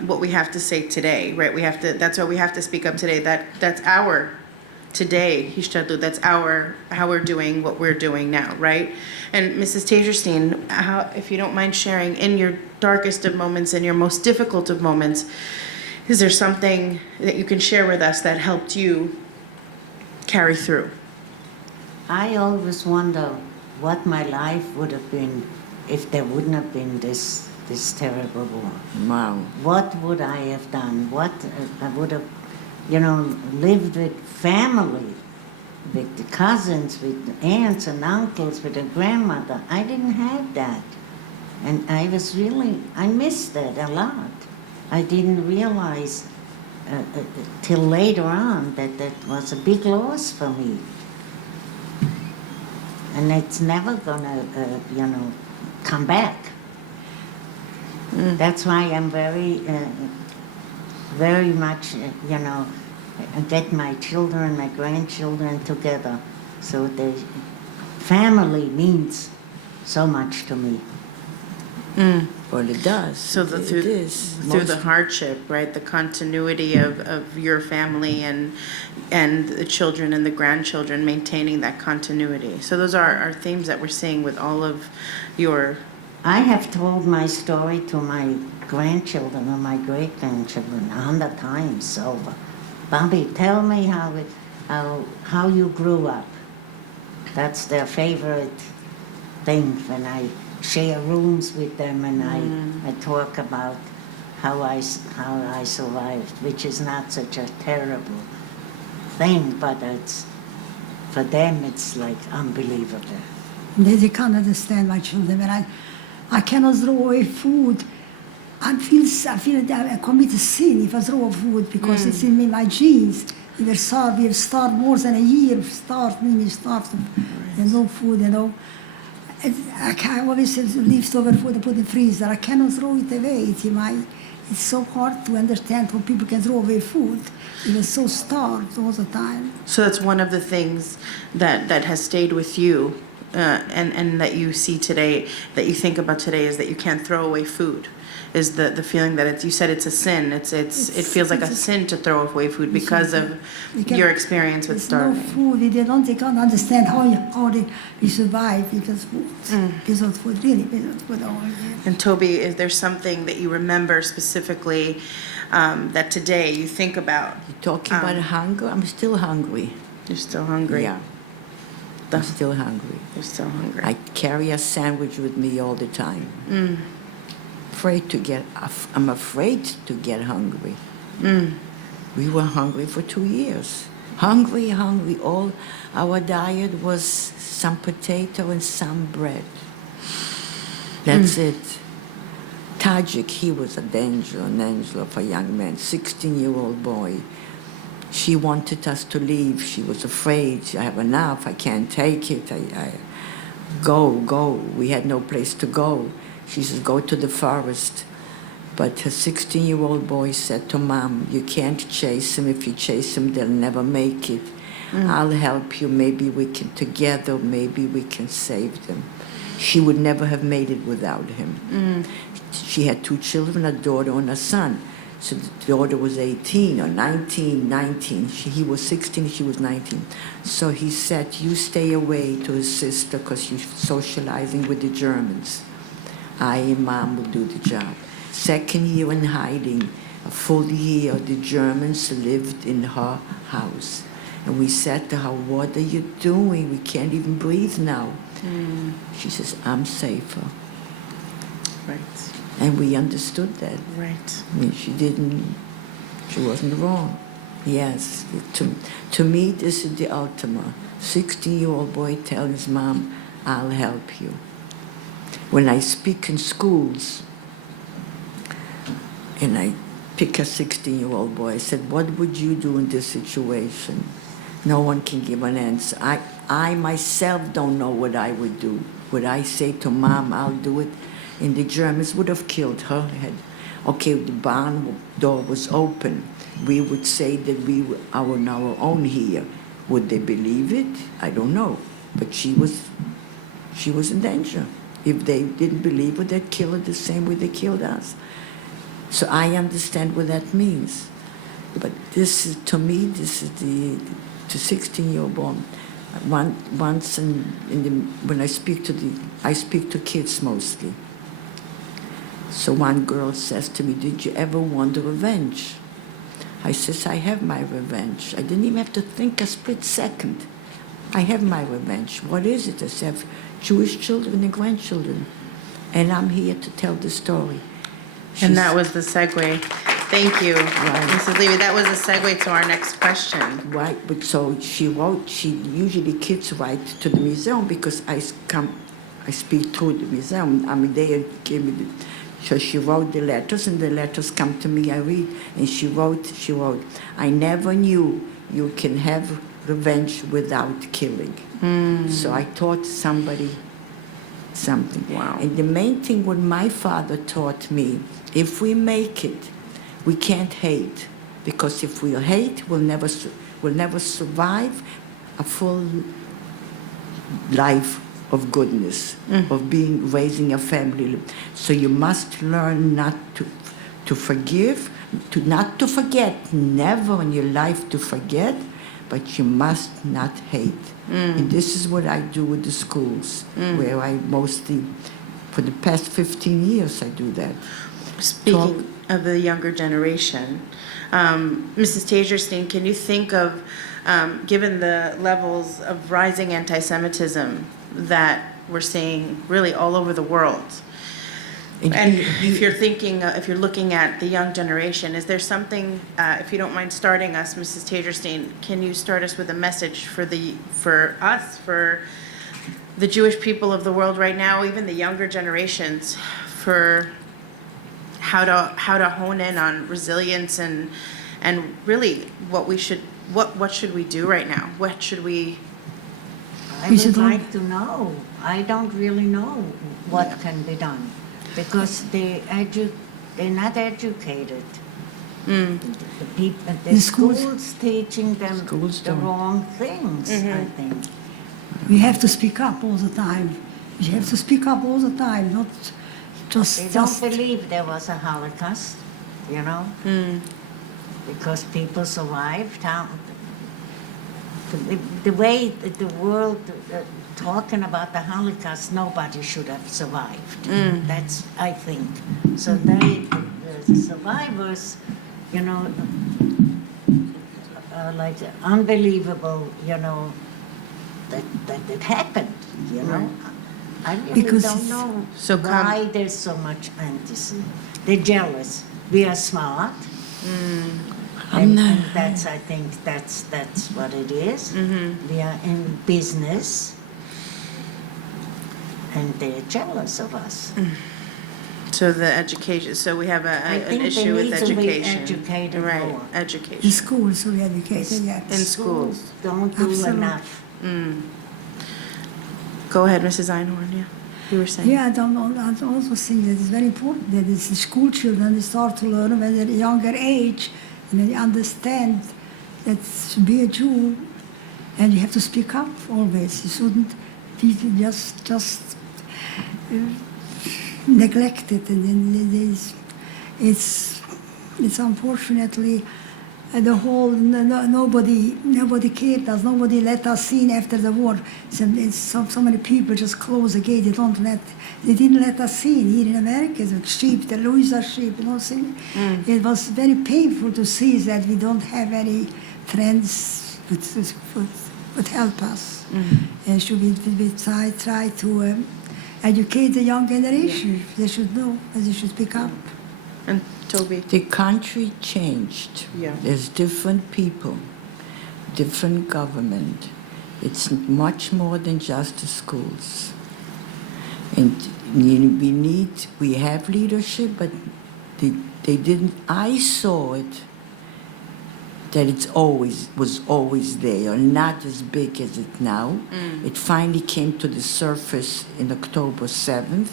what we have to say today, right? That's why we have to speak up today. That's our today, hishtadlut. That's how we're doing what we're doing now, right? And Mrs. Tajerstein, if you don't mind sharing, in your darkest of moments, in your most difficult of moments, is there something that you can share with us that helped you carry through? I always wonder what my life would have been if there wouldn't have been this terrible war. wow. What would I have done? What I would have, lived with family, with the cousins, with the aunts and uncles, with a grandmother. I didn't have that. And I missed that a lot. I didn't realize till later on that was a big loss for me. And it's never gonna, come back. That's why I'm very much, get my children, my grandchildren together. So the family means so much to me. Well, it does. So it through is. the hardship, right, the continuity of your family and the children and the grandchildren, maintaining that continuity. So those are our themes that we're seeing with all of your. I have told my story to my grandchildren or my great-grandchildren 100 times over. Bobby, tell me how you grew up. That's their favorite thing when I share rooms with them and I talk about how I survived, which is not such a terrible thing, but for them it's like unbelievable. They can't understand my children. When I cannot throw away food, I feel that I commit a sin if I throw food because it's in my genes. We have starved more than a year. Starved. There's no food, I always leave over food and put in the freezer. I cannot throw it away. It's so hard to understand how people can throw away food. It was so starved all the time. So that's one of the things that has stayed with you, and that you see today, that you think about today, is that you can't throw away food. Is the feeling that you said it's a sin. It feels like a sin to throw away food because of your experience with starving. No food. They can't understand how we survive because food. Because of food, really. Because of food. And Toby, is there something that you remember specifically that today you think about? You're talking about hunger? I'm still hungry. You're still hungry. Yeah. I'm still hungry. You're still hungry. I carry a sandwich with me all the time. I'm afraid to get hungry. We were hungry for 2 years. Hungry. All our diet was some potato and some bread. That's it. Tajik, he was an angel of a young man, 16-year-old boy. She wanted us to leave. She was afraid. I have enough. I can't take it. Go. We had no place to go. She says, go to the forest. But her 16-year-old boy said to Mom, you can't chase him. If you chase him, they'll never make it. I'll help you. Maybe we can save them. She would never have made it without him. She had 2 children, a daughter and a son. So the daughter was 18 or 19. He was 16, she was 19. So he said, you stay away to his sister because she's socializing with the Germans. I and Mom will do the job. 2nd year in hiding, a full year, the Germans lived in her house. And we said to her, what are you doing? We can't even breathe now. She says, I'm safer. Right. And we understood that. Right. I mean, she wasn't wrong. Yes, to me, this is the ultimate. 16-year-old boy tells his mom, I'll help you. When I speak in schools, and I pick a 16-year-old boy, I said, what would you do in this situation? No one can give an answer. I myself don't know what I would do. Would I say to mom, I'll do it? And the Germans would have killed her. Okay, the barn door was open. We would say that we were on our own here. Would they believe it? I don't know. But she was in danger. If they didn't believe her, they'd kill her the same way they killed us. So I understand what that means. But this is, to me, this is the 16-year-old boy. Once when I speak to kids mostly. So one girl says to me, did you ever want revenge? I says, I have my revenge. I didn't even have to think a split second. I have my revenge. What is it? I said, I have Jewish children and grandchildren. And I'm here to tell the story. And that was the segue. Thank you, Mrs. Levy. That was a segue to our next question. Right, but so she usually kids write to the museum because I speak through the museum. I mean, they gave me so she wrote the letters, and the letters come to me, I read, and she wrote, I never knew you can have revenge without killing. So I taught somebody something. Wow. And the main thing what my father taught me, if we make it, we can't hate, because if we hate, we'll never survive a full life of goodness, of raising a family. So you must learn not to forgive, not to forget, never in your life to forget, but you must not hate. And this is what I do with the schools, where I mostly, for the past 15 years, I do that. Speaking of the younger generation, Mrs. Tajerstein, can you think of, given the levels of rising anti-Semitism that we're seeing really all over the world, and if you're thinking, if you're looking at the young generation, is there something, if you don't mind starting us, Mrs. Tajerstein, can you start us with a message for us, for the Jewish people of the world right now, even the younger generations, for how to hone in on resilience and really what should we do right now? What should we? I would like to know. I don't really know what can be done, because they're not educated. The people, the schools teaching them the wrong things, I think. We have to speak up all the time. We have to speak up all the time, not just... They don't believe there was a Holocaust, you know, because people survived. The way that the world talking about the Holocaust, nobody should have survived. That's, I think. So the survivors, you know, are like unbelievable, you know, that it happened, you know. I really don't know why there's so much anti-Semitism. They're jealous. We are smart. And that's, I think, that's what it is. We are in business, and they're jealous of us. So the education. So we have an issue with education. Educated right? more. Education. In schools, we educated, yes. In schools. Don't do enough. Go ahead, Mrs. Einhorn. Yeah, you were saying. Yeah, I also think that it's very important that it's the school children, they start to learn when they're at a younger age, and they understand that to be a Jew, and you have to speak up always. You shouldn't be just neglected, and then it's unfortunately the whole nobody cared us, nobody let us in after the war. So many people just close the gate. They didn't let us in here in America. The sheep, the Louisa sheep, you know. It was very painful to see that we don't have any friends would help us. And should we try to educate the young generation? They should know, and they should speak up. And Toby? The country changed. Yeah. There's different people, different government. It's much more than just the schools. And we have leadership, but they didn't, I saw it, that was always there, not as big as it now. It finally came to the surface in October 7th,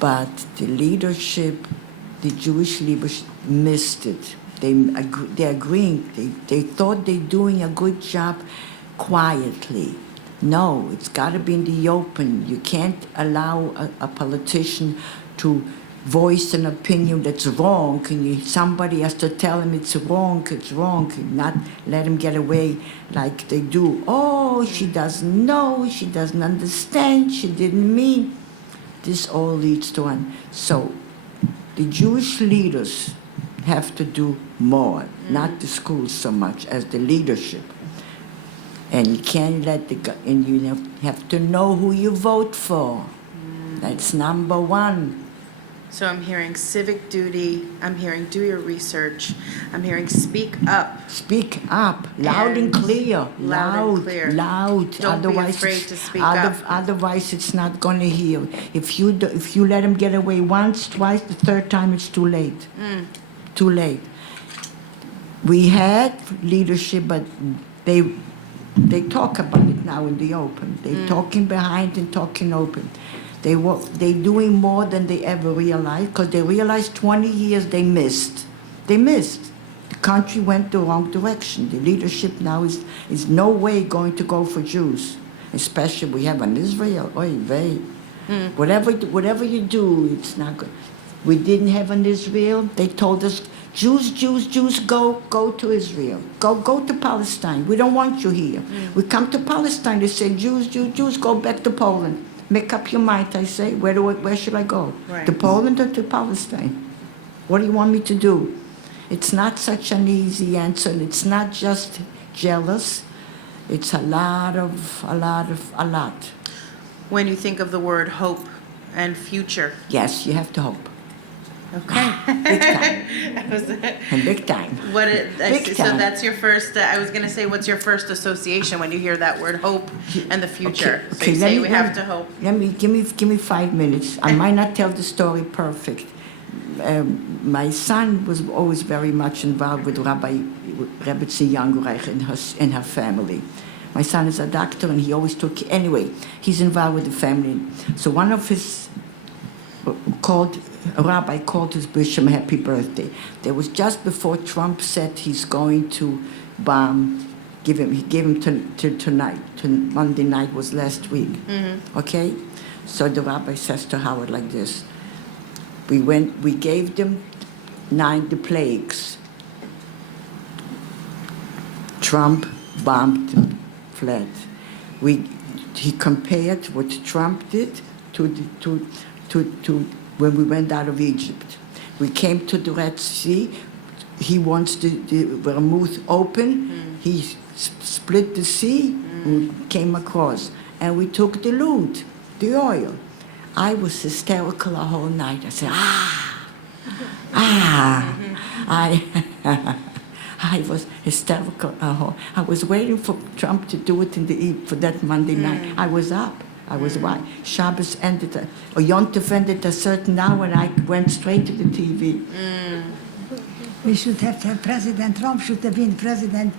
but the leadership, the Jewish leadership missed it. They're agreeing, they thought they're doing a good job quietly. No, it's got to be in the open. You can't allow a politician to voice an opinion that's wrong, and somebody has to tell him it's wrong, and not let him get away like they do. Oh, she doesn't know, she doesn't understand, she didn't mean. This all leads to one. So the Jewish leaders have to do more, not the schools so much as the leadership. And you can't and you have to know who you vote for. That's number one. So I'm hearing civic duty, I'm hearing do your research, I'm hearing speak up. Speak up, loud and clear. Loud and clear. Loud. Don't be afraid to speak up. Otherwise, it's not going to hear. If you let them get away once, twice, the third time, it's too late. Too late. We had leadership, but they talk about it now in the open. They're talking behind and talking open. They're doing more than they ever realized, because they realized 20 years they missed. They missed. The country went the wrong direction. The leadership now is no way going to go for Jews, especially we have an Israel. Oy vey. Whatever you do, it's not good. We didn't have an Israel. They told us, Jews, go to Israel. Go to Palestine. We don't want you here. We come to Palestine. They say, Jews, go back to Poland. Make up your mind, I say. Where should I go? Right. To Poland or to Palestine? What do you want me to do? It's not such an easy answer. It's not just jealous. It's a lot. When you think of the word hope and future. Yes, you have to hope. Okay. Big time. And big time. So that's your first, I was going to say, what's your first association when you hear that word hope and the future? So you say we have to hope. Give me 5 minutes. I might not tell the story perfect. My son was always very much involved with Rabbi Rebbetzin Youngreich and her family. My son is a doctor, and he always anyway, he's involved with the family. So one of his a rabbi called his bishop happy birthday. That was just before Trump said he's going to bomb, he gave him till tonight. Monday night was last week. Okay? So the rabbi says to Howard like this, we gave them the plagues. Trump bombed them flat. He compared what Trump did to when we went out of Egypt. We came to the Red Sea. He wants the Vermouth open. He split the sea and came across. And we took the loot, the oil. I was hysterical the whole night. I said, I was hysterical. I was waiting for Trump to do it for that Monday night. I was up. I was why Shabbos ended, or Yom Tov ended a certain hour, and I went straight to the TV. We should have to have President Trump should have been president.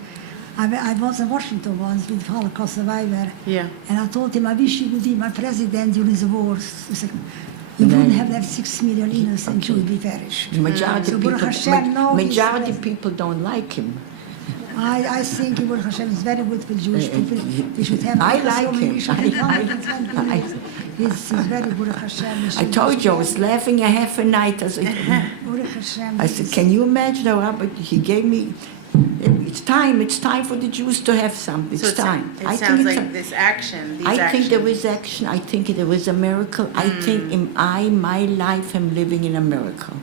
I was in Washington once with Holocaust survivor. Yeah. And I told him, I wish you would be my president during the wars. He said, you wouldn't have left 6 million innocent Jews be perished. The majority So Baruch Hashem, no, majority people don't like him. I think Baruch Hashem is very good for Jewish people. We should have I like him. We should have He's very Baruch Hashem. I told you I was laughing a half a night. Baruch Hashem. I said, can you imagine how Rabbi, he gave me, it's time for the Jews to have something. It's time. It sounds like this action. I think there is action. I think there is a miracle. I think my life, am living in a miracle.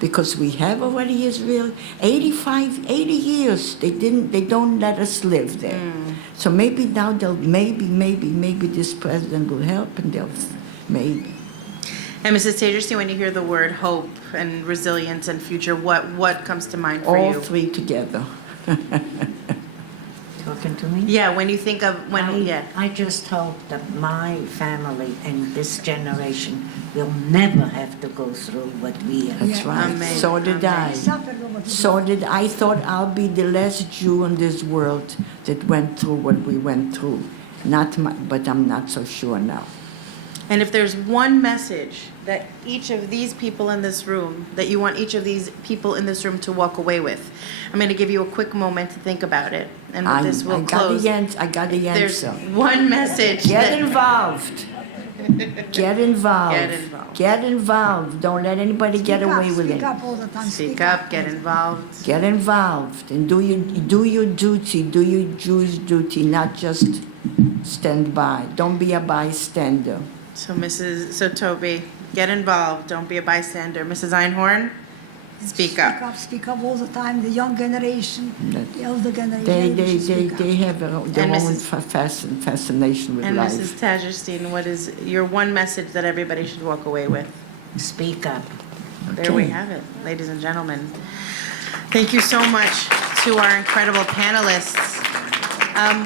Because we have already Israel, 80 years. They don't let us live there. So maybe now maybe this president will help, and maybe. And Mrs. Tajerstein, when you hear the word hope and resilience and future, what comes to mind for All you? three together. Talking to me? Yeah, when you think of, I just hope that my family and this generation will never have to go through what we have. That's right. Amen. So did I. Suffered what he So did I. Thought I'll be the last Jew in this world that went through what we went through. But I'm not so sure now. And if there's one message that each of these people in this room, that you want each of these people in this room to walk away with, I'm going to give you a quick moment to think about it. And with this, we'll close. I got the There's answer. one message Get that... involved. Get involved. Get involved. Get involved. Don't let anybody get away with Speak it. up all the time. Speak up, get involved. Get involved and do your duty, do your Jewish duty, not just stand by. Don't be a bystander. So Toby, get involved. Don't be a bystander. Mrs. Einhorn, speak up. Speak up all the time. The young generation, the elder generation. They have their own Mrs. fascination with And life. Mrs. Tajerstein, what is your one message that everybody should walk away with? Speak up. There we have it, ladies and gentlemen. Thank you so much to our incredible panelists.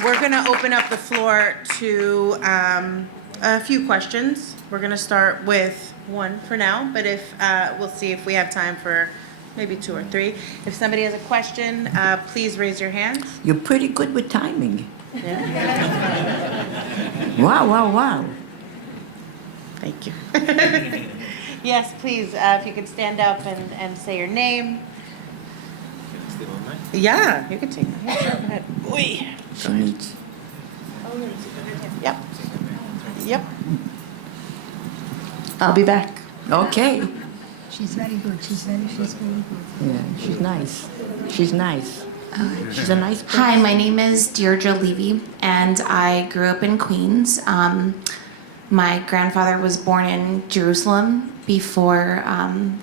We're going to open up the floor to a few questions. We're going to start with one for now, but if we'll see if we have time for maybe two or three. If somebody has a question, please raise your hand. You're pretty good with timing. Yeah. Wow. Thank you. Yes, please, if you could stand up and say your name. Yeah, you can take it. Yeah, sure, go ahead. Oy. She needs. Yep. Yep. I'll be back. Okay. She's very good. She's very good. Yeah, she's nice. She's nice. She's a nice person. Hi, my name is Deirdre Levy, and I grew up in Queens. My grandfather was born in Jerusalem before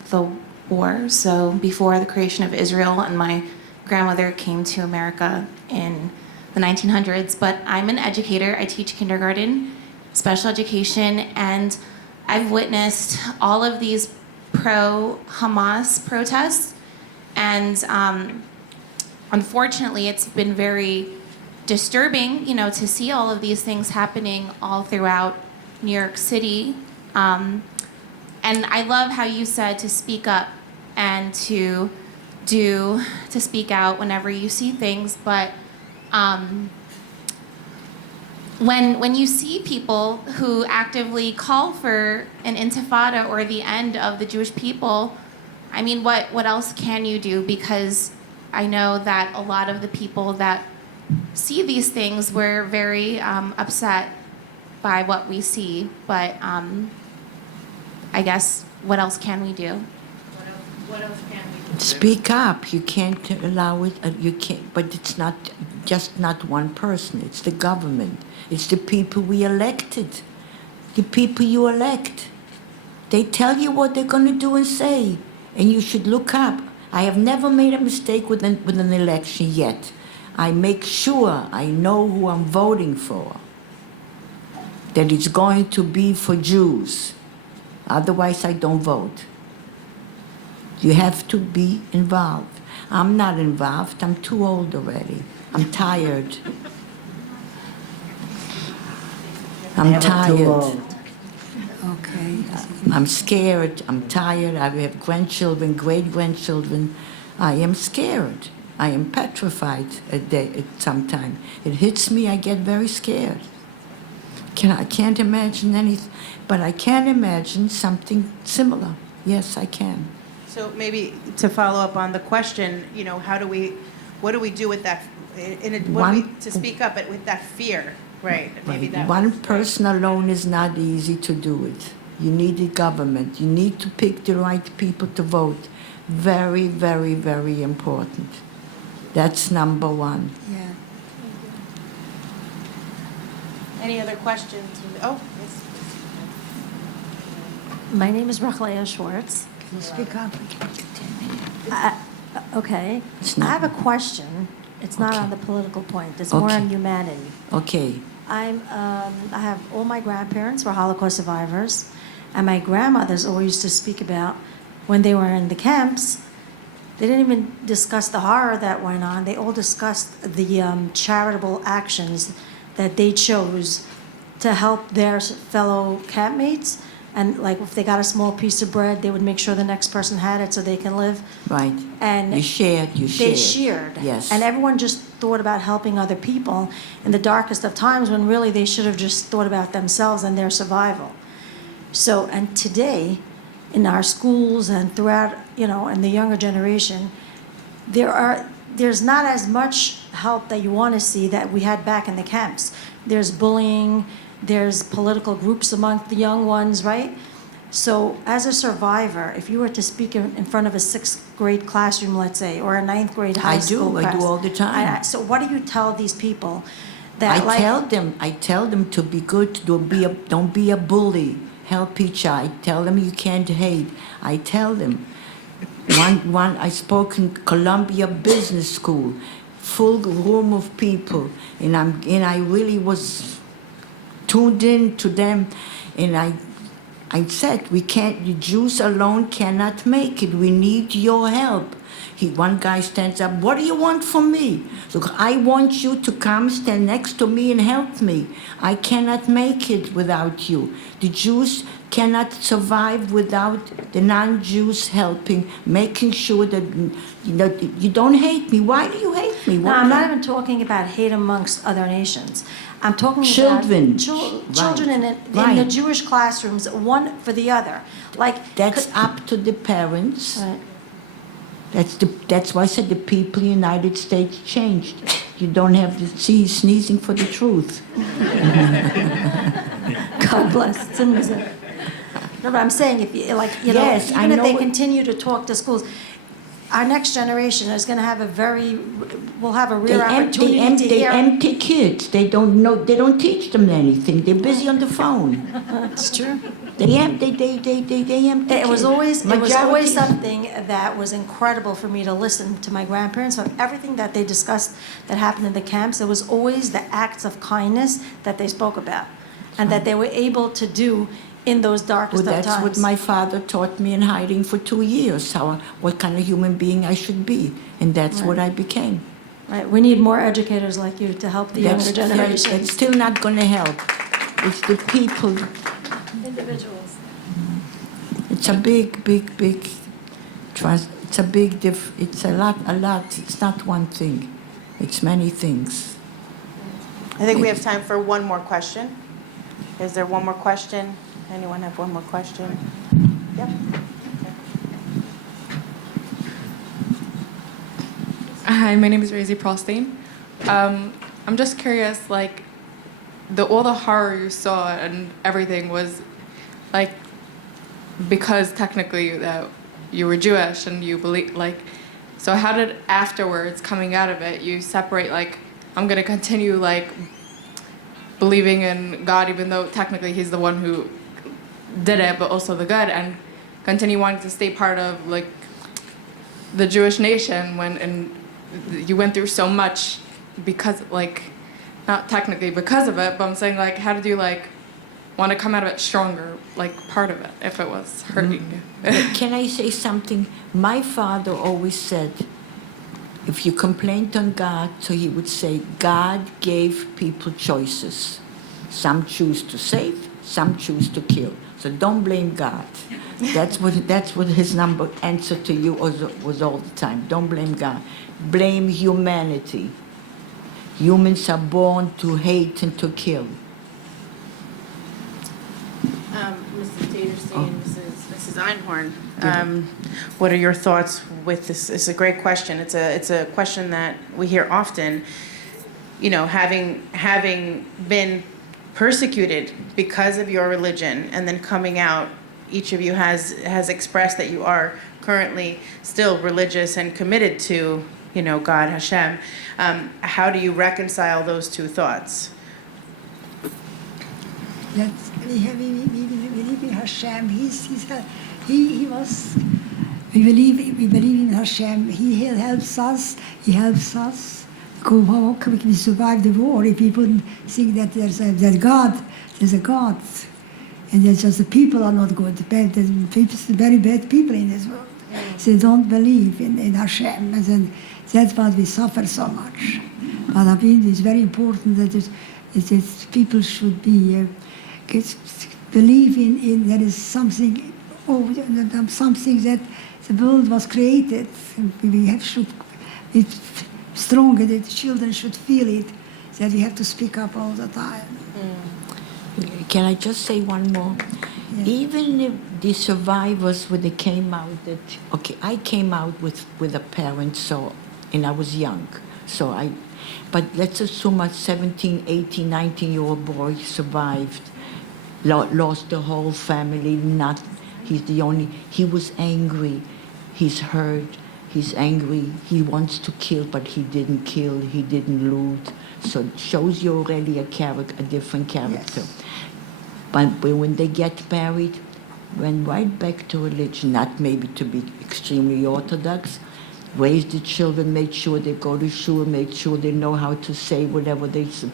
the war, so before the creation of Israel, and my grandmother came to America in the 1900s. But I'm an educator. I teach kindergarten, special education, and I've witnessed all of these pro-Hamas protests, and unfortunately, it's been very disturbing, to see all of these things happening all throughout New York City. And I love how you said to speak up and to speak out whenever you see things, but when you see people who actively call for an intifada or the end of the Jewish people, I mean, what else can you do? Because I know that a lot of the people that see these things were very upset by what we see, but I guess what else can we do? What else can we do? Speak up. You can't allow it. You can't. But it's not just not one person. It's the government. It's the people we elected. The people you elect. They tell you what they're going to do and say, and you should look up. I have never made a mistake with an election yet. I make sure I know who I'm voting for. That it's going to be for Jews. Otherwise, I don't vote. You have to be involved. I'm not involved. I'm too old already. I'm tired. I'm Never too tired. old. Okay. I'm scared. I'm tired. I have grandchildren, great-grandchildren. I am scared. I am petrified at some time. It hits me. I get very scared. I can't imagine anything, but I can imagine something similar. Yes, I can. So maybe to follow up on the question, what do we do with that, to speak up with that fear, right? Maybe that One was- person alone is not easy to do it. You need the government. You need to pick the right people to vote. Very, very, very important. That's number one. Yeah. Any other questions? Oh, yes. My name is Rachlea Schwartz. Can you speak up? Okay. It's I not- have a question. It's not Okay. on the political point. It's more Okay. on humanity. Okay. I have all my grandparents were Holocaust survivors, And my grandmothers always used to speak about when they were in the camps, they didn't even discuss the horror that went on. They all discussed the charitable actions that they chose to help their fellow campmates. And like if they got a small piece of bread, they would make sure the next person had it so they can live. Right. And You shared. they shared. Yes. And everyone just thought about helping other people in the darkest of times when really they should have just thought about themselves and their survival. So, and today, in our schools and throughout, in the younger generation, there's not as much help that you want to see that we had back in the camps. There's bullying, there's political groups among the young ones, right? So as a survivor, if you were to speak in front of a 6th grade classroom, let's say, or a 9th grade high school class. I do all the time. So what do you tell these people that I tell them to be good, don't be a bully, help each other. I tell them you can't hate. I tell them. I spoke in Columbia Business School, full room of people, and I really was tuned in to them, and I said, we can't, the Jews alone cannot make it. We need your help. One guy stands up, what do you want from me? So I want you to come stand next to me and help me. I cannot make it without you. The Jews cannot survive without the non-Jews helping, making sure that you don't hate me. Why do you hate me? No, I'm not even talking about hate amongst other nations. I'm talking Children. about children in the Right. Jewish classrooms, one for the other. That's up to the parents. Right. That's why I said the people in the United States changed. You don't have to see sneezing for the truth. God bless. It's amazing. No, but I'm saying Yes, I even if know they what- continue to talk to schools, our next generation is going to have will have a real opportunity to They hear. empty kids. They don't know. They don't teach them anything. They're busy on the phone. It's true. They empty. They empty. It was kids. always Majority- something that was incredible for me to listen to my grandparents of everything that they discussed that happened in the camps. It was always the acts of kindness that they spoke about, and that they were able to do in those darkest Well, of that's times. what my father taught me in hiding for 2 years. What kind of human being I should be, and that's what I became. Right. We need more educators like you to help the younger generation. That's still not going to help. It's the people. Individuals. It's a big. It's a big It's a lot. It's not one thing. It's many things. I think we have time for one more question. Is there one more question? Anyone have one more question? Yep. Hi, my name is Rosie Prostine. I'm just curious, all the horror you saw and everything was, because technically that you were Jewish and you believe, so how did afterwards, coming out of it, you separate, I'm going to continue, believing in God, even though technically he's the one who did it, but also the good, and continue wanting to stay part of the Jewish nation and you went through so much because not technically because of it, but I'm saying how did you want to come out of it stronger, part of it, if it was hurting you? Can I say something? My father always said, if you complained on God, so he would say, God gave people choices. Some choose to save, some choose to kill. So don't blame God. That's what his answer to you was all the time. Don't blame God. Blame humanity. Humans are born to hate and to kill. Mrs. Taterstein, Mrs. Einhorn, what are your thoughts with this? It's a great question. It's a question that we hear often. Having been persecuted because of your religion and then coming out, each of you has expressed that you are currently still religious and committed to, God, Hashem. How do you reconcile those two thoughts? Yes, we believe in Hashem. We believe in Hashem. He helps us. He helps us. How can we survive the war if we wouldn't think that there's a God? There's a God, And it's just the people are not good. There's very bad people in this world. They don't believe in Hashem, and then that's why we suffer so much. But I mean, it's very important that people should be believe in there is something, something that the world was created. We should be stronger. That the children should feel it. That we have to speak up all the time. Can I just say one more? Yeah. Even if the survivors, when they came out, I came out with a parent, and I was young, but let's assume a 17, 18, 19-year-old boy survived, lost the whole family, he was angry, he's hurt, he's angry, he wants to kill, but he didn't kill, he didn't loot, so it shows you already a different character. Yes. But when they get married, went right back to religion, not maybe to be extremely orthodox, raised the children, made sure they go to shul, made sure they know how to say whatever they say.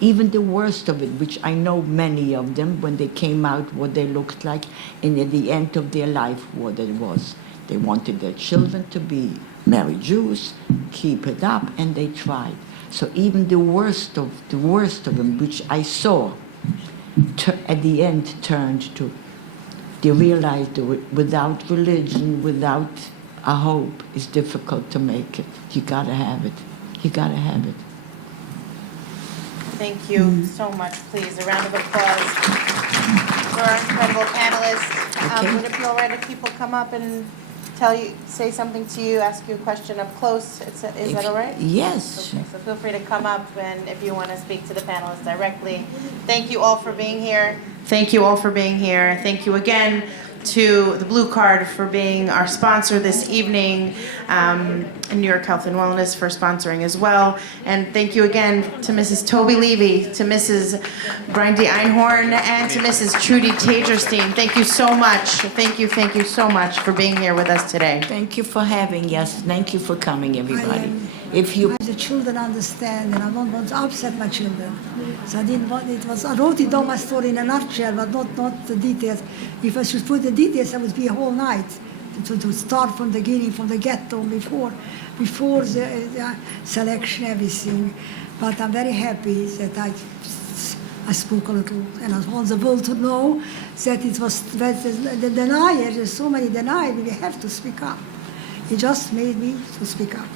Even the worst of it, which I know many of them, when they came out, what they looked like, and at the end of their life, what it was. They wanted their children to be married Jews, keep it up, and they tried. So even the worst of them, which I saw, at the end turned to, they realized that without religion, without a hope, it's difficult to make it. You gotta have it. You gotta have it. Thank you so much. Please, a round of applause for our incredible panelists. Okay. Would it be all right if people come up and say something to you, ask you a question up close? Is that all right? Yes. Okay, so feel free to come up and if you want to speak to the panelists directly. Thank you all for being here. Thank you all for being here. Thank you again to the Blue Card for being our sponsor this evening, and New York Health and Wellness for sponsoring as well. And thank you again to Mrs. Toby Levy, to Mrs. Brindy Einhorn, and to Mrs. Trudy Tagerstein. Thank you so much. Thank you so much for being here with us today. Thank you for having us. Thank you for coming, everybody. The children understand, and I don't want to upset my children. So I didn't want I wrote it down my story in a nutshell, but not the details. If I should put the details, I would be a whole night to start from the beginning, from the ghetto, before the selection, everything. But I'm very happy that I spoke a little, and I want the world to know that it was the deniers. There's so many deniers. We have to speak up. It just made me to speak up.